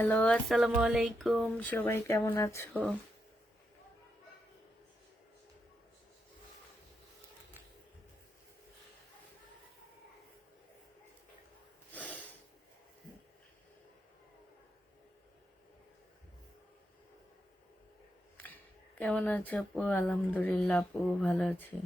Hello, আসসালামু আলাইকুম। সবাই কেমন আছো? কেমন আছো আপু? আলহামদুলিল্লাহ আপু ভালো আছি।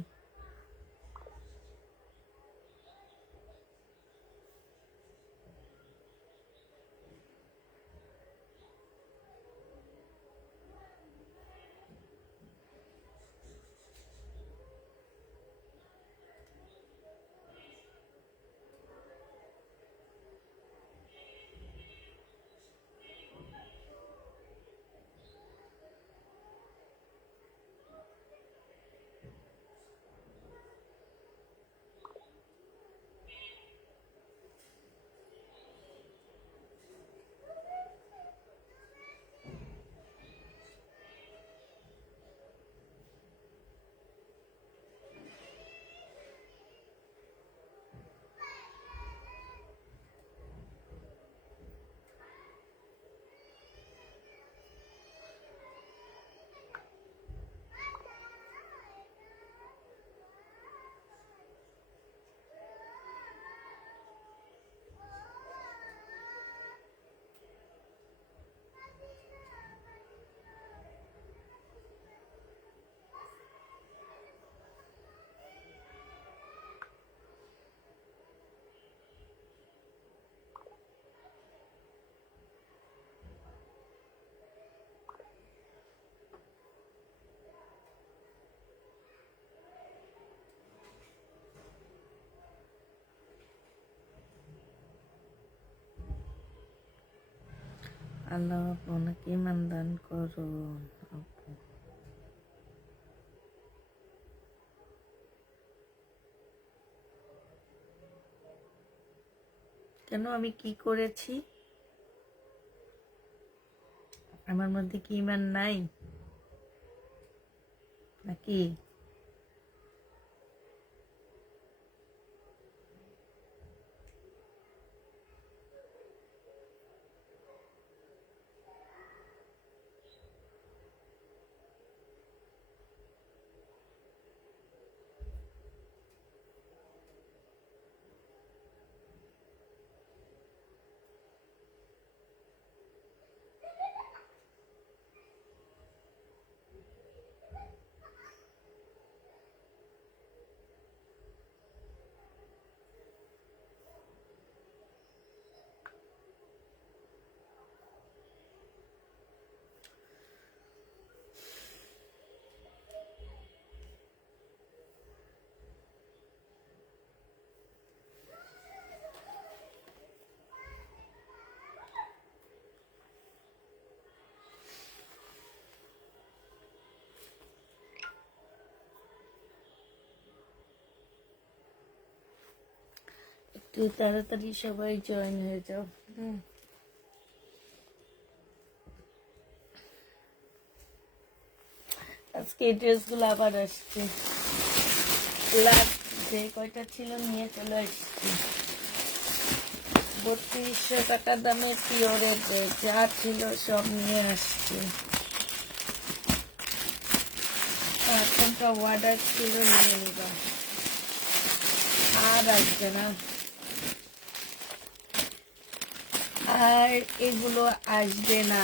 আল্লাহ আপনাকে ইমান দান করুন আপু। কেন, আমি কি করেছি? আমার মধ্যে কি ইমান নাই নাকি? একটু তাড়াতাড়ি সবাই জয়েন হয়ে যাও। আজকে এই ড্রেসগুলো আবার আসছে, লাস্ট যে কয়টা ছিল নিয়ে চলে আসছি। 3200 টাকা দামে পিওরের ড্রেস যা ছিল সব নিয়ে আসছি। এখনটা অর্ডার ছিল, নিয়ে নিবা, আর আসবে না। আর এগুলো আসবে না,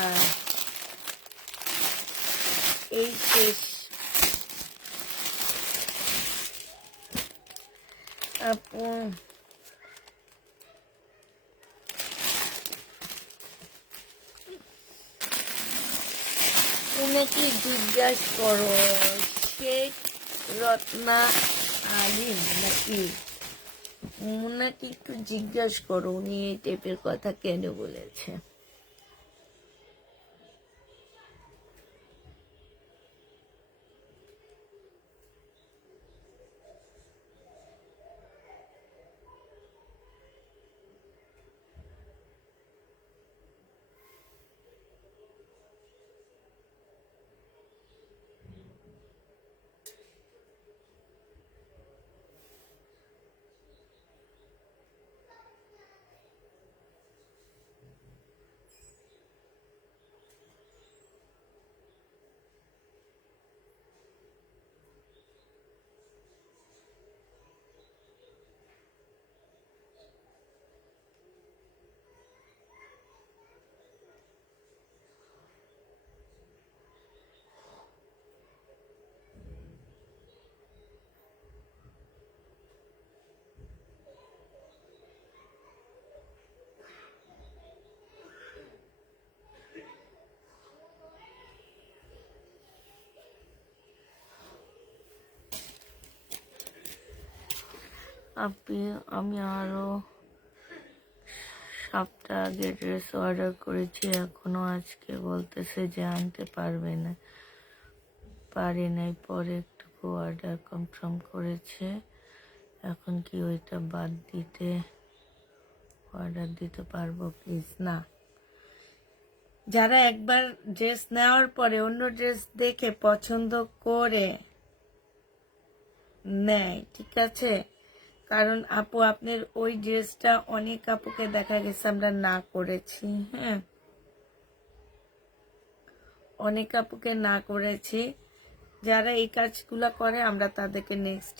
এই শেষ আপু। তুমি কি জিজ্ঞাসা করো শেখ রত্না আলিম নাকি? ওনাকে একটু জিজ্ঞাসা করো উনি এই টাইপের কথা কেন বলেছে। আমি আরো সপ্তাহ আগে ড্রেস অর্ডার করেছি, এখনো আজকে বলতেছে যে আনতে পারবে না, পারি নাই। পরে একটু অর্ডার কনফার্ম করেছে, এখন কি ওইটা বাদ দিতে অর্ডার দিতে পারবো প্লিজ? না, যারা একবার ড্রেস নেওয়ার পরে অন্য ড্রেস দেখে পছন্দ করে নেয়, ঠিক আছে? কারণ আপু আপনার ওই ড্রেসটা অনেক আপুকে দেখা গেছে আমরা না করেছি, হ্যাঁ, অনেক আপুকে না করেছি। যারা এই কাজগুলো করে আমরা তাদেরকে নেক্সট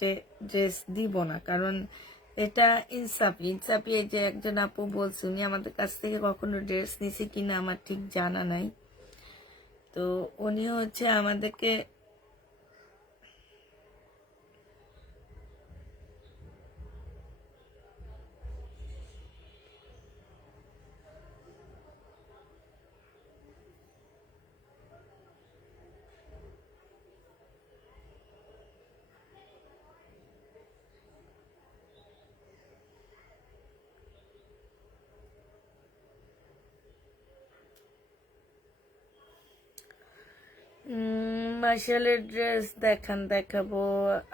ড্রেস দিব না, কারণ এটা ইনসাফি। এই যে একজন আপু বলছে উনি আমাদের কাছ থেকে কখনো ড্রেস নিছে কিনা আমার ঠিক জানা নাই, তো উনি হচ্ছে আমাদেরকে মার্শালের ড্রেস দেখাবো।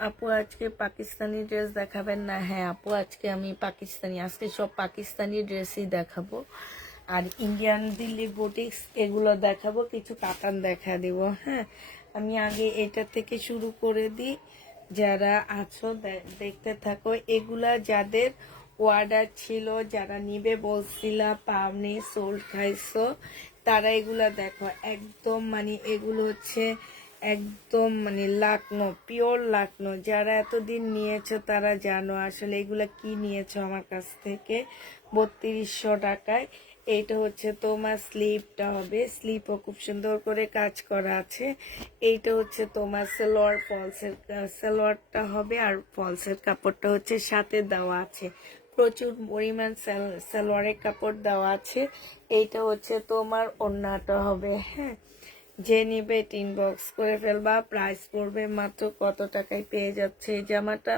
আপু আজকে পাকিস্তানি ড্রেস দেখাবেন না? হ্যাঁ আপু, আজকে আমি আজকে সব পাকিস্তানি ড্রেসই দেখাবো, আর ইন্ডিয়ান দিল্লি বুটিক্স এগুলো দেখাবো, কিছু কাতান দেখা দিব। হ্যাঁ, আমি আগে এটা থেকে শুরু করে দিই, যারা আছো দেখতে থাকো। এগুলা যাদের অর্ডার ছিল, যারা নিবে বলছিলা পাওনি, সোল্ড খাইছো, তারা এগুলা দেখো। একদম মানে এগুলো হচ্ছে একদম মানে লাকনো, পিওর লাকনো। যারা এতদিন নিয়েছো তারা জানো আসলে এগুলা কি নিয়েছো আমার কাছ থেকে। 3200 টাকায়। এইটা হচ্ছে তোমার স্লিপটা হবে, স্লিপও খুব সুন্দর করে কাজ করা আছে। এইটা হচ্ছে তোমার সালোয়ারটা হবে, আর ফলসের কাপড়টা হচ্ছে সাথে দেওয়া আছে, প্রচুর পরিমাণ সালোয়ারের কাপড় দেওয়া আছে। এইটা হচ্ছে তোমার ওড়নাটা হবে। হ্যাঁ, যে নিবে ইনবক্স করে ফেলবা। প্রাইস পড়বে মাত্র কত টাকায় পেয়ে যাচ্ছে এই জামাটা?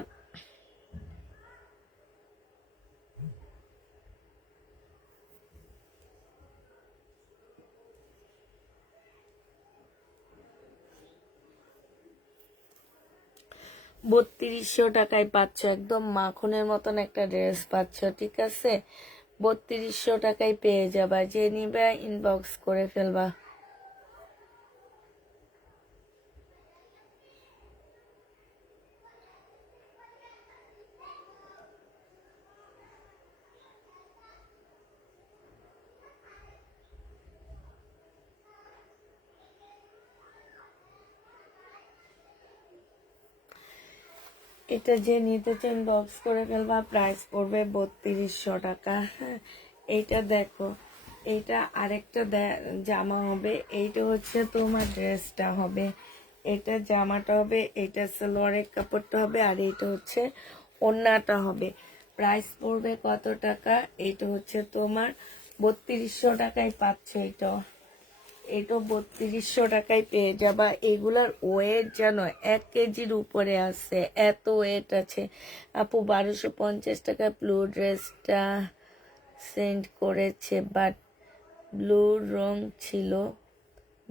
বত্রিশশো টাকায় পাচ্ছ, একদম মাখনের মতন একটা ড্রেস পাচ্ছ, ঠিক আছে? 3200 টাকায় পেয়ে যাবা, যে নিবে ইনবক্স করে ফেলবা। এটা যে নিতে চান বক্স করে ফেলবা, প্রাইস পড়বে 3200 টাকা। হ্যাঁ, এইটা দেখো, এইটা আরেকটা জামা হবে। এইটা হচ্ছে তোমার ড্রেসটা হবে, এটা জামাটা হবে, এটা সালোয়ারের কাপড়টা হবে, আর এইটা হচ্ছে ওড়নাটা হবে। প্রাইস পড়বে কত টাকা? এইটা হচ্ছে তোমার 3200 টাকায় পাচ্ছ। এটা 3200 টাকায় পেয়ে যাবা। এগুলার ওয়েট যেন 1 কেজির উপরে আছে, এত ওয়েট আছে। আপু 1250 টাকা ব্লু ড্রেসটা সেন্ড করেছে, বাট ব্লু রং ছিল,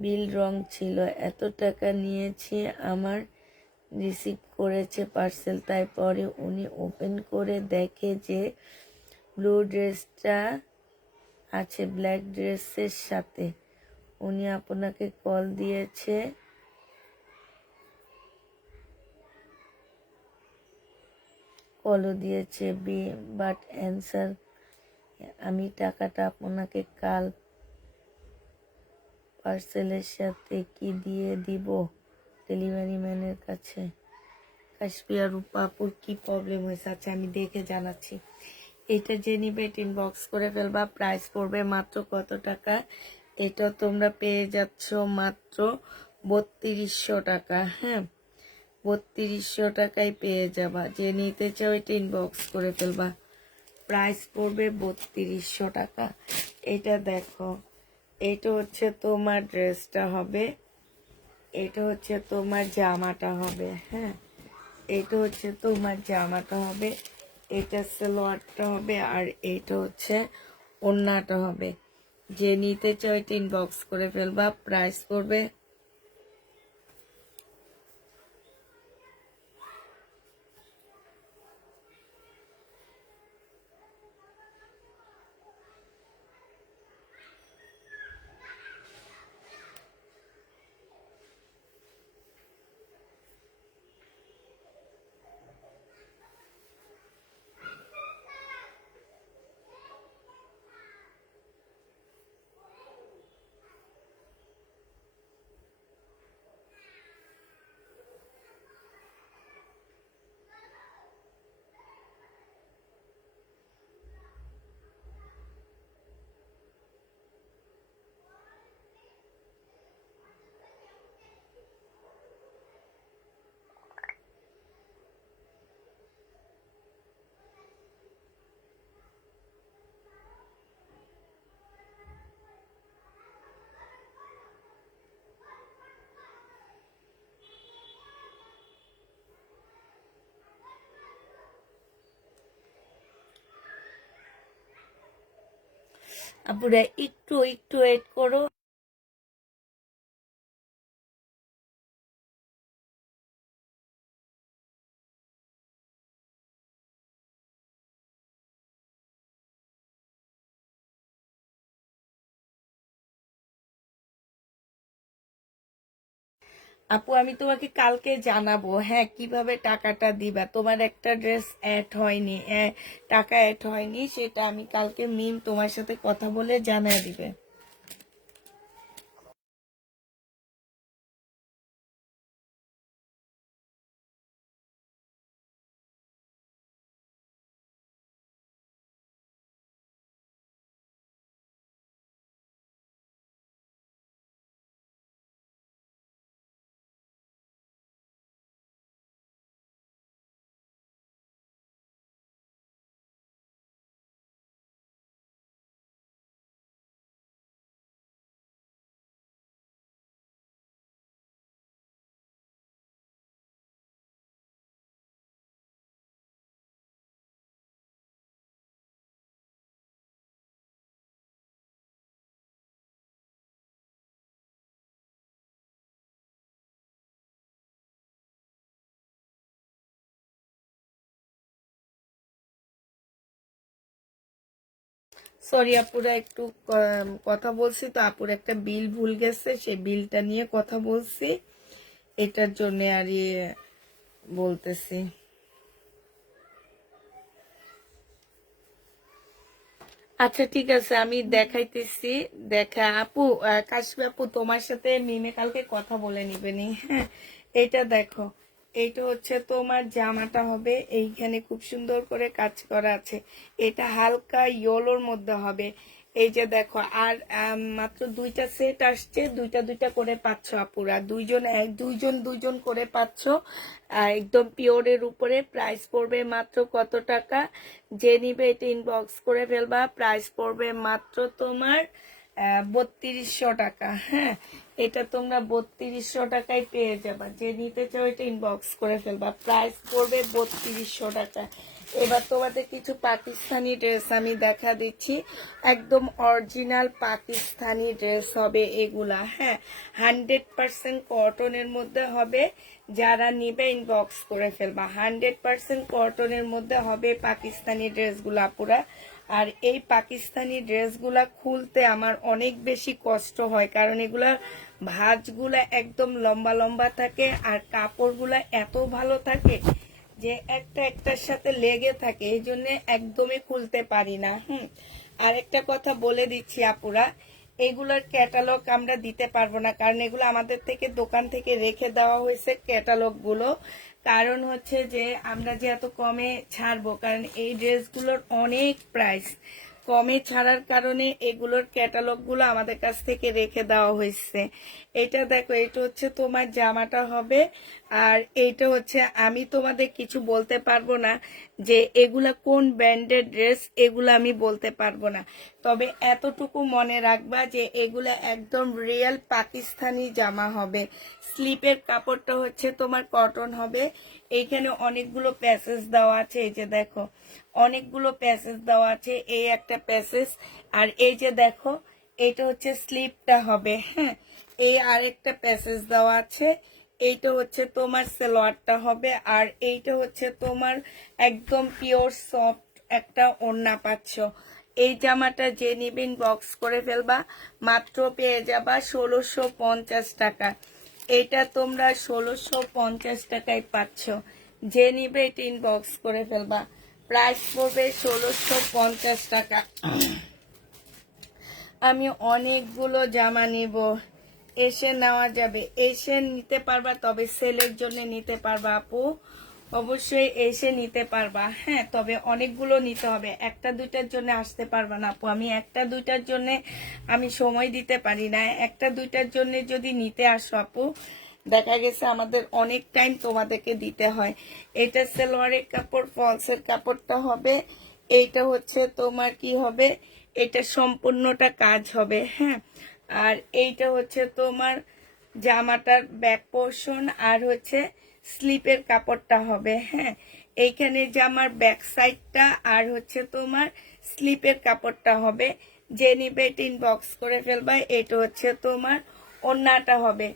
বিল রং ছিল। এত টাকা নিয়েছি, আমার রিসিভ করেছে পার্সেল, তাই পরে উনি ওপেন করে দেখে যে ব্লু ড্রেসটা আছে ব্ল্যাক ড্রেসের সাথে। উনি আপনাকে কল দিয়েছে, কলও দিয়েছে, বাট অ্যান্সার। আমি টাকাটা আপনাকে কাল পার্সেলের সাথে কি দিয়ে দিব ডেলিভারি ম্যানের কাছে। কাশ্মীর রূপাপুর কি প্রবলেম হয়েছে? আচ্ছা আমি দেখে জানাচ্ছি। এটা যে নিবে ইনবক্স করে ফেলবা। প্রাইস পড়বে মাত্র কত টাকা? এটা তোমরা পেয়ে যাচ্ছ মাত্র 3200 টাকা। হ্যাঁ, 3200 টাকায় পেয়ে যাবা। যে নিতে চাও এটা ইনবক্স করে ফেলবা। প্রাইস পড়বে 3200 টাকা। এটা দেখো, এটা হচ্ছে তোমার ড্রেসটা হবে, এটা হচ্ছে তোমার জামাটা হবে। হ্যাঁ, এটা হচ্ছে তোমার জামাটা হবে। এটা সালোয়ারটা হবে, আর এইটা হচ্ছে ওড়নাটা হবে। যে নিতে চাও এটা ইনবক্স করে ফেলবা। প্রাইস পড়বে আপুরা, একটু একটু ওয়েট করো। আপু, আমি তোমাকে কালকে জানাবো, হ্যাঁ, কিভাবে টাকাটা দিবা। তোমার একটা ড্রেস অ্যাড হয়নি, টাকা অ্যাড হয়নি, সেটা আমি কালকে মিম তোমার সাথে কথা বলে জানিয়ে দিবে। সরি আপুরা, একটু কথা বলছি তো, আপুর একটা বিল ভুল গেছে, সেই বিলটা নিয়ে কথা বলছি, এটার জন্য আর বলতেছি। আচ্ছা ঠিক আছে, আমি দেখাইতেছি। দেখা আপু, কাশি আপু, তোমার সাথে মিমে কালকে কথা বলে নিবেনি, হ্যাঁ। এটা দেখো, এইটা হচ্ছে তোমার জামাটা হবে, এইখানে খুব সুন্দর করে কাজ করা আছে। এটা হালকা ইয়েলোর মধ্যে হবে। এই যে দেখো, আর মাত্র দুইটা সেট আসছে, দুইটা দুইটা করে পাচ্ছ আপুরা, দুইজন দুইজন দুইজন করে পাচ্ছ। একদম পিওরের উপরে। প্রাইস পড়বে মাত্র কত টাকা? যে নিবে এটা ইনবক্স করে ফেলবা। প্রাইস পড়বে মাত্র তোমার 3200 টাকা, হ্যাঁ। এটা তোমরা 3200 টাকায় পেয়ে যাবা। যে নিতে চাও এটা ইনবক্স করে ফেলবা। প্রাইস পড়বে 3200 টাকা। এবার তোমাদের কিছু পাকিস্তানি ড্রেস আমি দেখা দিচ্ছি। একদম অরিজিনাল পাকিস্তানি ড্রেস হবে এগুলা, হ্যাঁ। 100% কটনের মধ্যে হবে। যারা নিবে ইনবক্স করে ফেলবা। 100% কটনের মধ্যে হবে পাকিস্তানি ড্রেসগুলা পুরা। আর এই পাকিস্তানি ড্রেসগুলা খুলতে আমার অনেক বেশি কষ্ট হয়, কারণ এগুলা ভাঁজগুলা একদম লম্বা লম্বা থাকে, আর কাপড়গুলা এত ভালো থাকে যে একটা একটার সাথে লেগে থাকে, এই জন্য একদমই খুলতে পারি না। আর একটা কথা বলে দিচ্ছি আপুরা, এগুলোর ক্যাটালগ আমরা দিতে পারবো না, কারণ এগুলো আমাদের থেকে দোকান থেকে রেখে দেওয়া হয়েছে ক্যাটালগ গুলো। কারণ হচ্ছে যে আমরা যে এত কমে ছাড়বো, কারণ এই ড্রেসগুলোর অনেক প্রাইস। কমে ছাড়ার কারণে এগুলোর ক্যাটালগ গুলো আমাদের কাছ থেকে রেখে দেওয়া হয়েছে। এটা দেখো, এটা হচ্ছে তোমার জামাটা হবে। আর এইটা হচ্ছে, আমি তোমাদের কিছু বলতে পারবো না যে এগুলা কোন ব্র্যান্ডের ড্রেস, এগুলো আমি বলতে পারবো না। তবে এতটুকু মনে রাখবা যে এগুলা একদম রিয়েল পাকিস্তানি জামা হবে। স্লিপের কাপড়টা হচ্ছে তোমার কটন হবে। এইখানে অনেকগুলো প্যাসেজ দেওয়া আছে, এই যে দেখো অনেকগুলো প্যাসেজ দেওয়া আছে, এই একটা প্যাসেজ, আর এই যে দেখো এইটা হচ্ছে স্লিপটা হবে। হ্যাঁ, এই আরেকটা প্যাসেজ দেওয়া আছে, এইটা হচ্ছে তোমার সালোয়ারটা হবে, আর এইটা হচ্ছে তোমার একদম পিওর সফট একটা ওড়না পাচ্ছ। এই জামাটা যে নিবেন বক্স করে ফেলবা, মাত্র পেয়ে যাবা 1650 টাকা। এটা তোমরা 1650 টাকায় পাচ্ছ। যে নিবে এটা ইনবক্স করে ফেলবা, প্রাইস পড়বে 1650 টাকা। আমি অনেকগুলো জামা নিব, এসে নেওয়া যাবে, এসে নিতে পারবা, তবে সেলের জন্য নিতে পারবা আপু, অবশ্যই এসে নিতে পারবা। হ্যাঁ, তবে অনেকগুলো নিতে হবে, একটা দুইটার জন্য আসতে পারবা না আপু। আমি একটা দুইটার জন্য আমি সময় দিতে পারি না। একটা দুইটার জন্য যদি নিতে আসো আপু, দেখা গেছে আমাদের অনেক টাইম তোমাদেরকে দিতে হয়। এটা সালোয়ারের কাপড়, ফলসের কাপড়টা হবে, এইটা হচ্ছে তোমার কি হবে, এটা সম্পূর্ণটা কাজ হবে। হ্যাঁ, আর এইটা হচ্ছে তোমার জামাটার ব্যাক পোর্শন, আর হচ্ছে স্লিপের কাপড়টা হবে। হ্যাঁ, এইখানে জামার ব্যাক সাইডটা আর হচ্ছে তোমার স্লিপের কাপড়টা হবে। যে নিবে ইনবক্স করে ফেলবা। এটা হচ্ছে তোমার ওড়নাটা হবে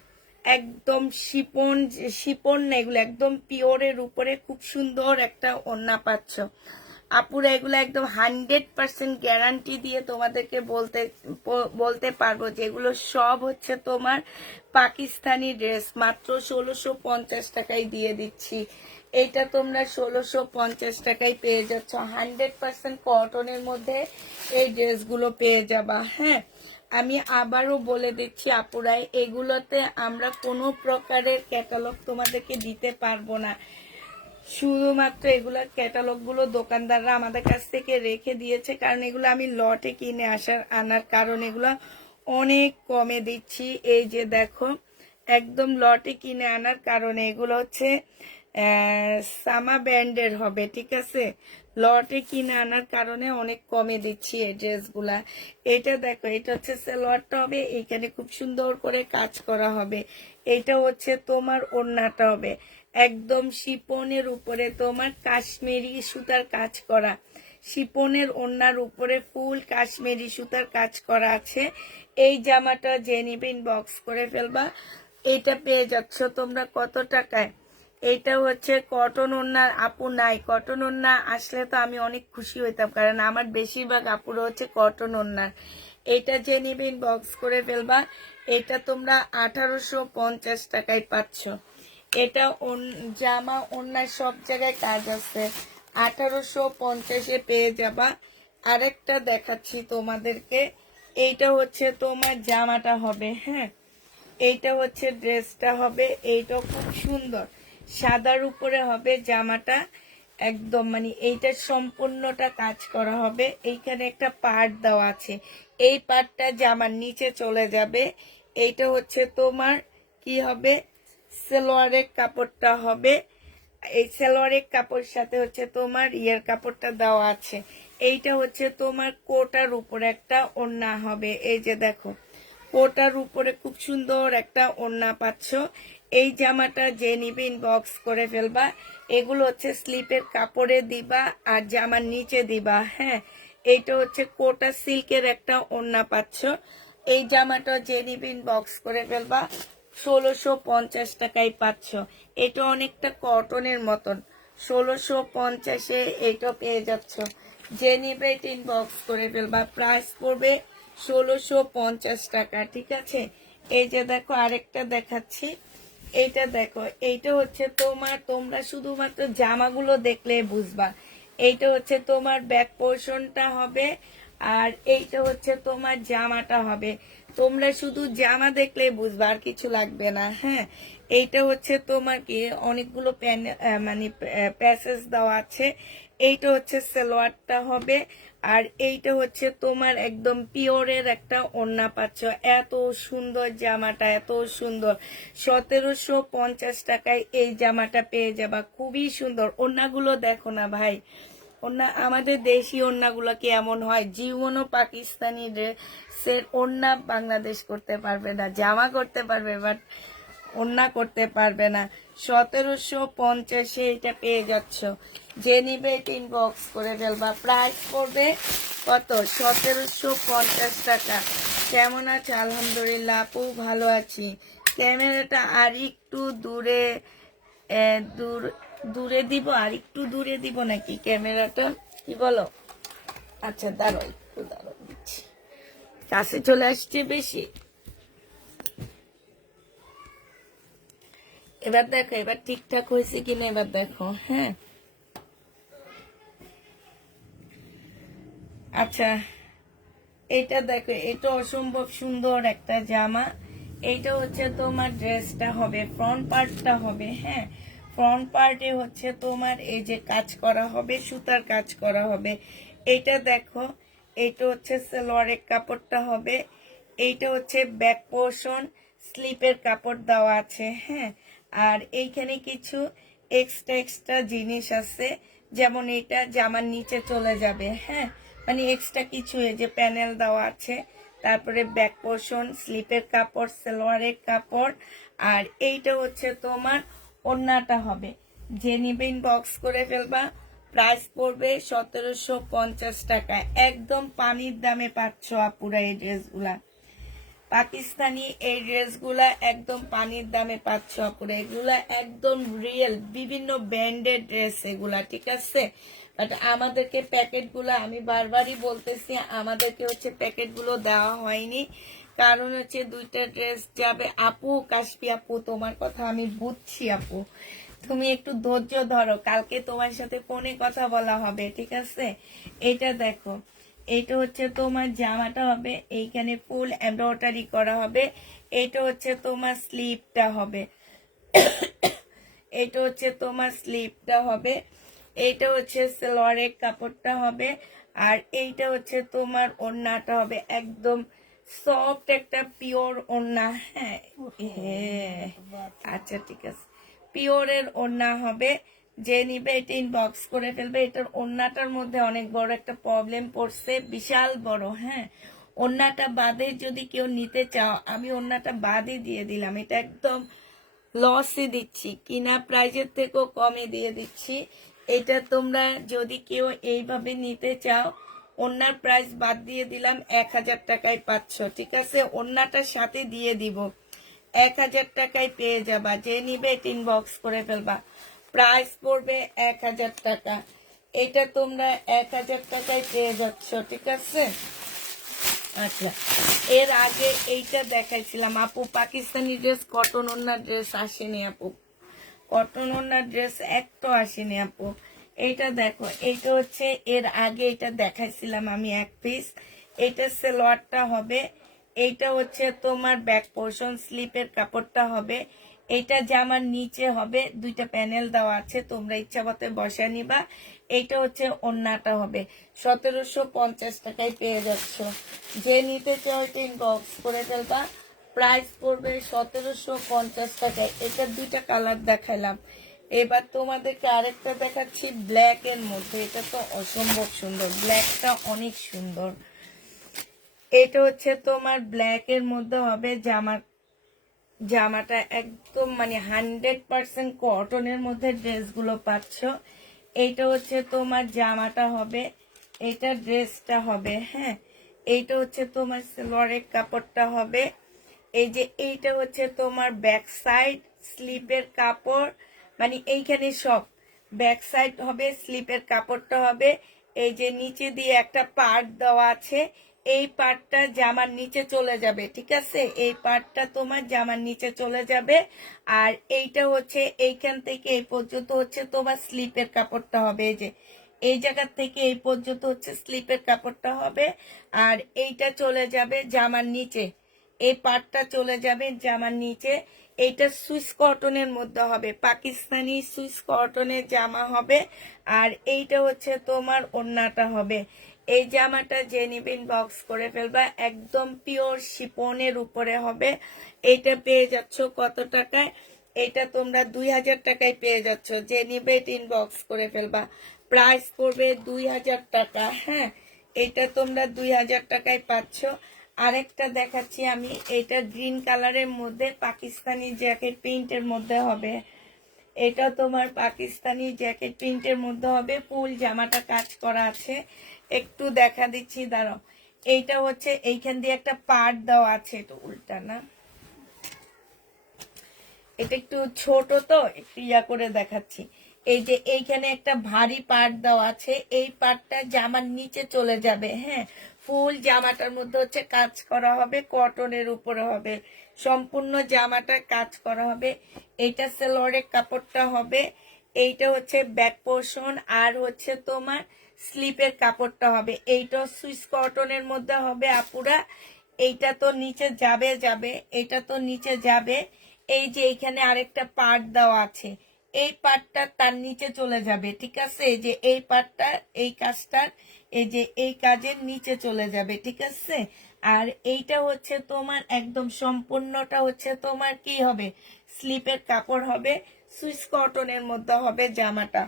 একদম শিপন, শিপন না, এগুলো একদম পিওরের উপরে খুব সুন্দর একটা ওড়না পাচ্ছ আপুরা। এগুলো একদম 100% গ্যারান্টি দিয়ে তোমাদেরকে বলতে পারবো যে এগুলো সব হচ্ছে তোমার পাকিস্তানি ড্রেস। মাত্র 1650 টাকায় দিয়ে দিচ্ছি। এইটা তোমরা 1650 টাকায় পেয়ে যাচ্ছ। 100% কটনের মধ্যে এই ড্রেসগুলো পেয়ে যাবা। হ্যাঁ, আমি আবারও বলে দিচ্ছি আপুরাই, এগুলোতে আমরা কোনো প্রকারের ক্যাটালগ তোমাদেরকে দিতে পারবো না। শুধুমাত্র এগুলোর ক্যাটালগ গুলো দোকানদাররা আমাদের কাছ থেকে রেখে দিয়েছে, কারণ এগুলো আমি লটে কিনে আনার কারণ এগুলো অনেক কমে দিচ্ছি। এই যে দেখো একদম লটে কিনে আনার কারণে এগুলো হচ্ছে সামা ব্র্যান্ডের হবে, ঠিক আছে। লটে কিনে আনার কারণে অনেক কমে দিচ্ছি এই ড্রেসগুলা। এটা দেখো, এটা হচ্ছে সালোয়ারটা হবে, এইখানে খুব সুন্দর করে কাজ করা হবে। এটা হচ্ছে তোমার ওড়নাটা হবে একদম শিপনের উপরে তোমার কাশ্মীরি সুতার কাজ করা। শিপনের ওড়নার উপরে ফুল কাশ্মীরি সুতার কাজ করা আছে। এই জামাটা যে নিবেন বক্স করে ফেলবা। এটা পেয়ে যাচ্ছ তোমরা কত টাকায়? এইটা হচ্ছে কটন ওড়নার আপু নাই, কটন ওড়না আসলে তো আমি অনেক খুশি হইতাম, কারণ আমার বেশিরভাগ আপুরা হচ্ছে কটন ওড়নার। এটা যে নিবেন বক্স করে ফেলবা। এটা তোমরা 1850 টাকায় পাচ্ছ। এটা জামা ওড়নার সব জায়গায় কাজ আছে, 1850-এ পেয়ে যাবা। আরেকটা দেখাচ্ছি তোমাদেরকে, এইটা হচ্ছে তোমার জামাটা হবে। হ্যাঁ, এইটা হচ্ছে ড্রেসটা হবে, এইটা খুব সুন্দর সাদার উপরে হবে জামাটা একদম, মানে এইটা সম্পূর্ণটা কাজ করা হবে। এইখানে একটা পার্ট দেওয়া আছে, এই পার্টটা জামার নিচে চলে যাবে। এইটা হচ্ছে তোমার কি হবে, সালোয়ারের কাপড়টা হবে। এই সালোয়ারের কাপড়ের সাথে হচ্ছে তোমার ইয়ের কাপড়টা দেওয়া আছে। এইটা হচ্ছে তোমার কোটার উপরে একটা ওড়না হবে। এই যে দেখো কোটার উপরে খুব সুন্দর একটা ওড়না পাচ্ছ। এই জামাটা যে নিবে ইনবক্স করে ফেলবা। এগুলো হচ্ছে স্লিপের কাপড়ে দিবা আর জামার নিচে দিবা। হ্যাঁ, এইটা হচ্ছে কোটা সিল্কের একটা ওড়না পাচ্ছ। এই জামাটা যে নিবে ইনবক্স করে ফেলবা। 1650 টাকায় পাচ্ছ। এটা অনেকটা কটনের মতন, 1650-এ এটা পেয়ে যাচ্ছ। যে নিবে এটা ইনবক্স করে ফেলবা, প্রাইস পড়বে 1650 টাকা, ঠিক আছে। এই যে দেখো আরেকটা দেখাচ্ছি, এইটা দেখো, এইটা হচ্ছে তোমার, তোমরা শুধুমাত্র জামাগুলো দেখলে বুঝবা। এইটা হচ্ছে তোমার ব্যাক পোর্শনটা হবে, আর এইটা হচ্ছে তোমার জামাটা হবে। তোমরা শুধু জামা দেখলে বুঝবা, আর কিছু লাগবে না। হ্যাঁ, এইটা হচ্ছে তোমার কি অনেকগুলো মানে প্যাসেজ দেওয়া আছে। এইটা হচ্ছে সালোয়ারটা হবে, আর এইটা হচ্ছে তোমার একদম পিওরের একটা ওড়না পাচ্ছ। এত সুন্দর জামাটা, এত সুন্দর। 1750 টাকায় এই জামাটা পেয়ে যাবা, খুবই সুন্দর। ওড়নাগুলো দেখো না ভাই, ওড়না আমাদের দেশি ওড়নাগুলো কেমন হয়, জীবনও পাকিস্তানি ড্রেসের ওড়না বাংলাদেশ করতে পারবে না, জামা করতে পারবে বাট ওড়না করতে পারবে না। 1750 এটা পেয়ে যাচ্ছ, যে নিবে এটা ইনবক্স করে ফেলবা। প্রাইস পড়বে কত? 1750 টাকা। কেমন আছে? আলহামদুলিল্লাহ আপু ভালো আছি। ক্যামেরাটা আর একটু দূরে দূরে দিব, আর একটু দূরে দিব নাকি ক্যামেরাটা, কি বলো? আচ্ছা দাঁড়াও, একটু দাঁড়াও দিচ্ছি, কাছে চলে আসছে বেশি। এবার দেখো, এবার ঠিকঠাক হয়েছে কিনা এবার দেখো। হ্যাঁ আচ্ছা, এটা দেখো, এটা অসম্ভব সুন্দর একটা জামা। এইটা হচ্ছে তোমার ড্রেসটা হবে, ফ্রন্ট পার্টটা হবে। হ্যাঁ, ফ্রন্ট পার্টে হচ্ছে তোমার এই যে কাজ করা হবে, সুতার কাজ করা হবে। এটা দেখো, এটা হচ্ছে সালোয়ারের কাপড়টা হবে, এইটা হচ্ছে ব্যাক পোর্শন, স্লিপের কাপড় দেওয়া আছে। হ্যাঁ, আর এইখানে কিছু এক্সট্রা এক্সট্রা জিনিস আছে, যেমন এটা জামার নিচে চলে যাবে। হ্যাঁ, মানে এক্সট্রা কিছু এই যে প্যানেল দেওয়া আছে, তারপরে ব্যাক পোর্শন, স্লিপের কাপড়, সালোয়ারের কাপড়, আর এইটা হচ্ছে তোমার ওড়নাটা হবে। যে নিবে ইনবক্স করে ফেলবা। প্রাইস পড়বে 1750 টাকা। একদম পানির দামে পাচ্ছ আপুরা এই ড্রেসগুলা, পাকিস্তানি এই ড্রেসগুলা একদম পানির দামে পাচ্ছ আপুরা। এগুলা একদম রিয়েল বিভিন্ন ব্র্যান্ডের ড্রেস এগুলা, ঠিক আছে? বাট আমাদেরকে প্যাকেটগুলো, আমি বারবারই বলতেছি, আমাদেরকে হচ্ছে প্যাকেটগুলো দেওয়া হয়নি, কারণ হচ্ছে দুইটা ড্রেস যাবে। আপু কাশফি আপু, তোমার কথা আমি বুঝছি আপু, তুমি একটু ধৈর্য ধরো, কালকে তোমার সাথে ফোনে কথা বলা হবে, ঠিক আছে? এটা দেখো, এটা হচ্ছে তোমার জামাটা হবে, এইখানে ফুল এমব্রয়ডারি করা হবে। এটা হচ্ছে তোমার স্লিপটা হবে, এটা হচ্ছে তোমার স্লিপটা হবে, এইটা হচ্ছে সালোয়ারের কাপড়টা হবে, আর এইটা হচ্ছে তোমার ওড়নাটা হবে। একদম সফট একটা পিওর ওড়না। হ্যাঁ হ্যাঁ, আচ্ছা ঠিক আছে, পিওরের ওড়না হবে। যে নিবে এটা ইনবক্স করে ফেলবে। এটার ওড়নাটার মধ্যে অনেক বড় একটা প্রবলেম পড়ছে, বিশাল বড়। হ্যাঁ, ওড়নাটা বাদে যদি কেউ নিতে চাও, আমি ওড়নাটা বাদই দিয়ে দিলাম, এটা একদম লসে দিচ্ছি, কিনা প্রাইজের থেকেও কমে দিয়ে দিচ্ছি। এটা তোমরা যদি কেউ এইভাবে নিতে চাও, ওড়নার প্রাইস বাদ দিয়ে দিলাম, 1000 টাকায় পাচ্ছ, ঠিক আছে? ওড়নাটার সাথে দিয়ে দিব, 1000 টাকায় পেয়ে যাবা। যে নিবে এটা ইনবক্স করে ফেলবা। প্রাইস পড়বে 1000 টাকা। এটা তোমরা 1000 টাকায় পেয়ে যাচ্ছ, ঠিক আছে? আচ্ছা, এর আগে এইটা দেখাইছিলাম আপু, পাকিস্তানি ড্রেস, কটন ওড়নার ড্রেস আসেনি আপু, কটন ওড়নার ড্রেস একটা আসেনি আপু। এইটা দেখো, এইটা হচ্ছে এর আগে এটা দেখাইছিলাম আমি এক পিস। এটা সালোয়ারটা হবে, এইটা হচ্ছে তোমার ব্যাক পোর্শন, স্লিপের কাপড়টা হবে। এটা জামার নিচে হবে, দুইটা প্যানেল দেওয়া আছে, তোমরা ইচ্ছা মতো বসা নিবা। এইটা হচ্ছে ওড়নাটা হবে। 1750 টাকায় পেয়ে যাচ্ছ। যে নিতে চাও এটা ইনবক্স করে ফেলবা। প্রাইস পড়বে 1750 টাকায়। এটা দুইটা কালার দেখালাম, এবার তোমাদেরকে আরেকটা দেখাচ্ছি ব্ল্যাক এর মধ্যে। এটা তো অসম্ভব সুন্দর, ব্ল্যাকটা অনেক সুন্দর। এটা হচ্ছে তোমার ব্ল্যাক এর মধ্যে হবে। জামাটা একদম মানে 100% কটনের মধ্যে ড্রেসগুলো পাচ্ছ। এইটা হচ্ছে তোমার জামাটা হবে, এটা ড্রেসটা হবে। হ্যাঁ, এইটা হচ্ছে তোমার সালোয়ারের কাপড়টা হবে। এই যে এইটা হচ্ছে তোমার ব্যাক সাইড, স্লিপের কাপড়, মানে এইখানে সব ব্যাক সাইড হবে, স্লিপের কাপড়টা হবে। এই যে নিচে দিয়ে একটা পার্ট দেওয়া আছে, এই পার্টটা জামার নিচে চলে যাবে, ঠিক আছে? এই পার্টটা তোমার জামার নিচে চলে যাবে। আর এইটা হচ্ছে এইখান থেকে এই পর্যন্ত হচ্ছে তোমার স্লিপের কাপড়টা হবে। এই যে এই জায়গা থেকে এই পর্যন্ত হচ্ছে স্লিপের কাপড়টা হবে। আর এইটা চলে যাবে জামার নিচে, এই পার্টটা চলে যাবে জামার নিচে। এইটা সুইস কটনের মধ্যে হবে, পাকিস্তানি সুইস কটনের জামা হবে। আর এইটা হচ্ছে তোমার ওড়নাটা হবে। এই জামাটা যে নিবেন বক্স করে ফেলবা, একদম পিওর শিপনের উপরে হবে। এইটা পেয়ে যাচ্ছ কত টাকায়? এটা তোমরা 2000 টাকায় পেয়ে যাচ্ছ। যে নিবে ইনবক্স করে ফেলবা। প্রাইস পড়বে 2000 টাকা। হ্যাঁ, এটা তোমরা 2000 টাকায় পাচ্ছ। আরেকটা দেখাচ্ছি আমি, এটা গ্রিন কালারের মধ্যে পাকিস্তানি জ্যাকেট প্রিন্টের মধ্যে হবে। এটা তোমার পাকিস্তানি জ্যাকেট প্রিন্টের মধ্যে হবে, ফুল জামাটা কাজ করা আছে। একটু দেখা দিচ্ছি, দাঁড়াও। এইটা হচ্ছে এইখান দিয়ে একটা পার্ট দেওয়া আছে, এটা উল্টা না, এটা একটু ছোট তো একটু ইয়া করে দেখাচ্ছি। এই যে এইখানে একটা ভারী পার্ট দেওয়া আছে, এই পার্টটা জামার নিচে চলে যাবে। হ্যাঁ, ফুল জামাটার মধ্যে হচ্ছে কাজ করা হবে, কটনের উপরে হবে, সম্পূর্ণ জামাটা কাজ করা হবে। এইটা সেলোয়ারের কাপড়টা হবে, এইটা হচ্ছে ব্যাক পোর্শন, আর হচ্ছে তোমার স্লিপের কাপড়টা হবে। এইটা সুইস কটনের মধ্যে হবে আপুরা। এইটা তো নিচে যাবে যাবে, এটা তো নিচে যাবে। এই যে এইখানে আরেকটা পার্ট দেওয়া আছে, এই পার্টটা তার নিচে চলে যাবে। ঠিক আছে, এই যে এই পার্টটা, এই কাজটার, এই যে এই কাজের নিচে চলে যাবে। ঠিক আছে, আর এইটা হচ্ছে তোমার একদম সম্পূর্ণটা হচ্ছে তোমার কি হবে, স্লিপের কাপড় হবে, সুইস কটনের মধ্যে হবে জামাটা।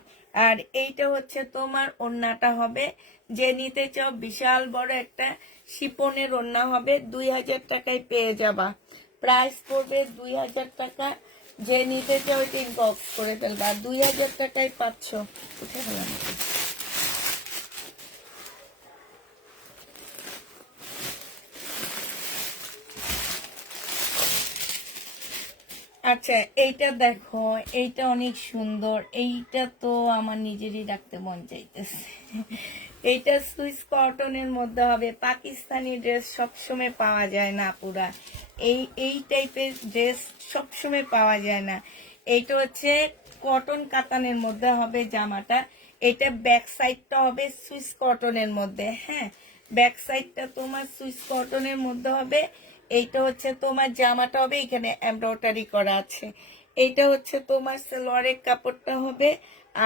আর এইটা হচ্ছে তোমার ওড়নাটা হবে। যে নিতে চাও বিশাল বড় একটা শিপনের ওড়না হবে, 2000 টাকায় পেয়ে যাবা। প্রাইস পড়বে 2000 টাকা। যে নিতে চাও ওইটা ইনবক্স করে ফেলবা, 2000 টাকায় পাচ্ছ। উঠে গেলাম। আচ্ছা, এইটা দেখো, এইটা অনেক সুন্দর। এইটা তো আমার নিজেরই রাখতে মন চাইতেছে। এইটা সুইস কটনের মধ্যে হবে। পাকিস্তানি ড্রেস সবসময় পাওয়া যায় না পুরা, এই টাইপের ড্রেস সবসময় পাওয়া যায় না। এইটা হচ্ছে কটন কাতানের মধ্যে হবে জামাটা। এটা ব্যাক সাইডটা হবে সুইস কটনের মধ্যে। হ্যাঁ, ব্যাক সাইডটা তোমার সুইস কটনের মধ্যে হবে। এইটা হচ্ছে তোমার জামাটা হবে, এখানে এমব্রয়ডারি করা আছে। এইটা হচ্ছে তোমার সালোয়ারের কাপড়টা হবে,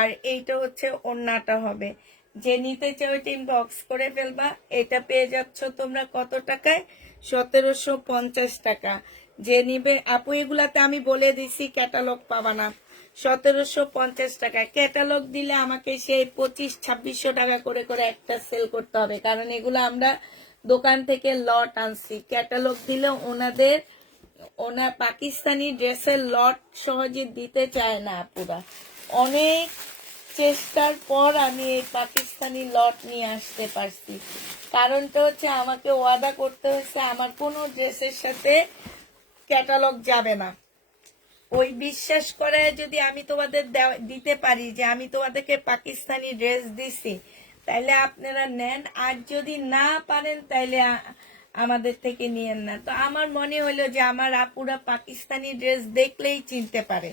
আর এইটা হচ্ছে ওড়নাটা হবে। যে নিতে চাও এটা ইনবক্স করে ফেলবা। এটা পেয়ে যাচ্ছ তোমরা কত টাকায়, 1750 টাকা। যে নিবে আপু, এগুলাতে আমি বলে দিছি ক্যাটালগ পাবা না। 1750 টাকা ক্যাটালগ দিলে আমাকে সেই 2500-2600 টাকা করে করে একটা সেল করতে হবে, কারণ এগুলো আমরা দোকান থেকে লট আনছি। ক্যাটালগ দিলে ওনার পাকিস্তানি ড্রেসের লট সহজে দিতে চায় না আপুরা। অনেক চেষ্টার পর আমি এই পাকিস্তানি লট নিয়ে আসতে পারছি। কারণটা হচ্ছে আমাকে ওয়াদা করতে হচ্ছে আমার কোনো ড্রেসের সাথে ক্যাটালগ যাবে না। ওই বিশ্বাস করে যদি আমি তোমাদের দিতে পারি যে আমি তোমাদেরকে পাকিস্তানি ড্রেস দিছি, তাইলে আপনারা নেন, আর যদি না পারেন তাইলে আমাদের থেকে নিয়েন না। তো আমার মনে হলো যে আমার আপুরা পাকিস্তানি ড্রেস দেখলেই চিনতে পারে,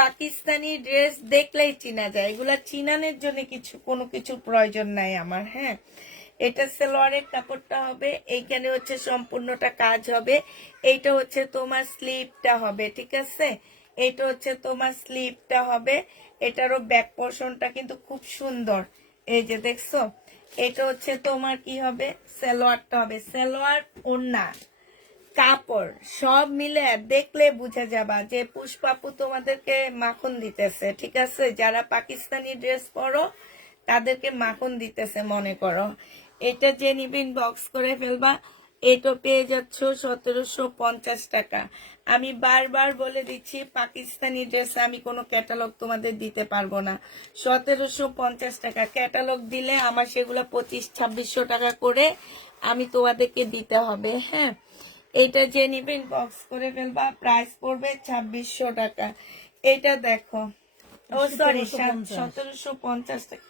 পাকিস্তানি ড্রেস দেখলেই চিনা যায়, এগুলা চিনানোর জন্য কোনো কিছু প্রয়োজন নাই আমার। হ্যাঁ, এটা সালোয়ারের কাপড়টা হবে, এইখানে হচ্ছে সম্পূর্ণটা কাজ হবে। এইটা হচ্ছে তোমার স্লিপটা হবে। ঠিক আছে, এইটা হচ্ছে তোমার স্লিপটা হবে। এটারও ব্যাক পোর্শনটা কিন্তু খুব সুন্দর, এই যে দেখছো। এটা হচ্ছে তোমার কি হবে, সালোয়ারটা হবে। সালোয়ার, ওড়না, কাপড় সব মিলে দেখলে বুঝে যাবা যে পুষ্পাপু তোমাদেরকে মাখন দিতেছে। ঠিক আছে, যারা পাকিস্তানি ড্রেস পরো তাদেরকে মাখন দিতেছে মনে করো। এটা যে নিবিন বক্স করে ফেলবা। এটা পেয়ে যাচ্ছ 1750 টাকা। আমি বারবার বলে দিচ্ছি পাকিস্তানি ড্রেস আমি কোনো ক্যাটালগ তোমাদের দিতে পারবো না। 1750 টাকা ক্যাটালগ দিলে আমার সেগুলো 2500-2600 টাকা করে আমি তোমাদেরকে দিতে হবে। হ্যাঁ, এটা যে নিবেন বক্স করে ফেলবা। প্রাইস পড়বে 2600 টাকা। এটা দেখো, ও সরি 1750 টাকা।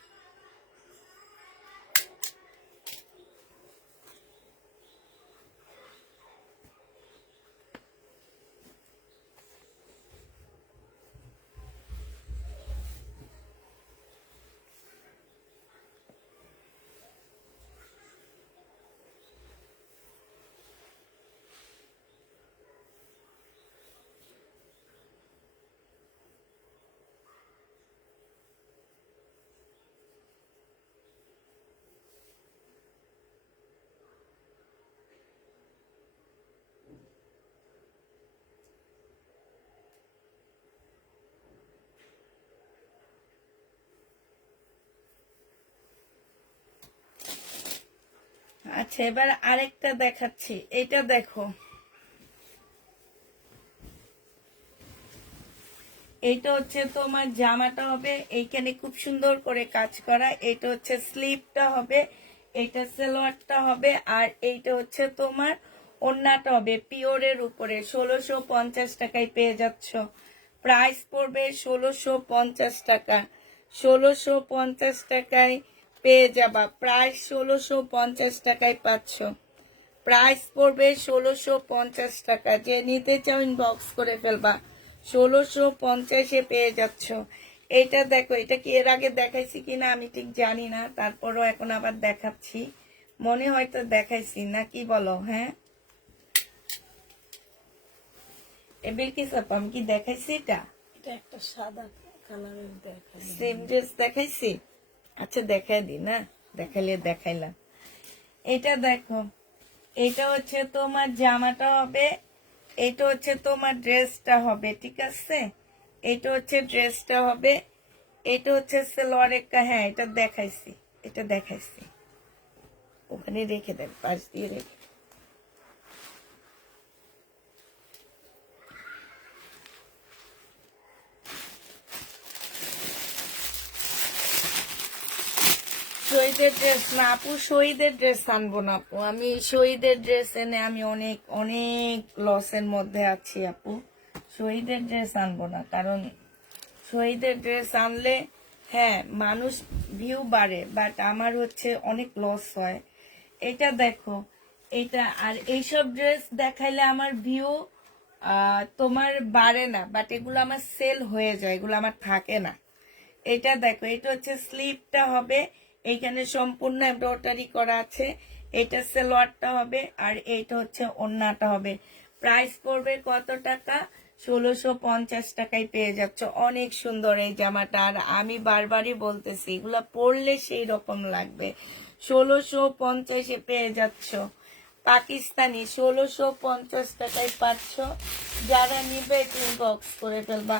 আচ্ছা, এবার আরেকটা দেখাচ্ছি, এটা দেখো, এটা হচ্ছে তোমার জামাটা হবে এইখানে খুব সুন্দর করে কাজ করা, এটা হচ্ছে স্লিভটা হবে, এটা সালোয়ারটা হবে, আর এইটা হচ্ছে তোমার ওড়নাটা হবে পিওরের উপরে। 1650 টাকায় পেয়ে যাচ্ছ। প্রাইস পড়বে 1650 টাকা। 1650 টাকায় পেয়ে যাবা, প্রাইস 1650 টাকায় পাচ্ছ। প্রাইস পড়বে 1650 টাকা। যে নিতে চাও ইনবক্স করে ফেলবা। 1650-এ পেয়ে যাচ্ছ। এটা দেখো, এটা কি এর আগে দেখাইছি কিনা আমি ঠিক জানি না, তারপরও এখন আবার দেখাচ্ছি, মনে হয়তো দেখাইছি না, কি বলো? হ্যাঁ এবার কি সাপ আমি কি দেখাইছি? এটা একটা সাদা কালারের দেখাই। সেম ড্রেস দেখাইছি। আচ্ছা দেখাই দি না, দেখাইলে দেখাইলাম। এটা দেখো, এটা হচ্ছে তোমার জামাটা হবে, এটা হচ্ছে তোমার ড্রেসটা হবে, ঠিক আছে? এটা হচ্ছে ড্রেসটা হবে, এটা হচ্ছে সালোয়ারের হ্যাঁ এটা দেখাইছি, এটা দেখাইছি, ওখানে রেখে দেন, পাশ দিয়ে রেখে। শহীদের ড্রেস না আপু, শহীদের ড্রেস আনবো না আপু, আমি শহীদের ড্রেস এনে আমি অনেক অনেক লসের মধ্যে আছি আপু। শহীদের ড্রেস আনবো না, কারণ শহীদের ড্রেস আনলে হ্যাঁ মানুষ ভিউ বাড়ে, বাট আমার হচ্ছে অনেক লস হয়। এটা দেখো, এটা আর এইসব ড্রেস দেখাইলে আমার ভিউ তোমার বাড়ে না, বাট এগুলো আমার সেল হয়ে যায়, এগুলো আমার থাকে না। এটা দেখো, এটা হচ্ছে স্লিভটা হবে, এইখানে সম্পূর্ণ এমব্রয়ডারি করা আছে, এটা সালোয়ারটা হবে, আর এইটা হচ্ছে ওড়নাটা হবে। প্রাইস পড়বে কত টাকা? 1650 টাকায় পেয়ে যাচ্ছ। অনেক সুন্দর এই জামাটা, আর আমি বারবারই বলতেছি এগুলা পরলে সেই রকম লাগবে। 1650-এ পেয়ে যাচ্ছ পাকিস্তানি, 1650 টাকায় পাচ্ছ। যারা নিবে ইনবক্স করে ফেলবা।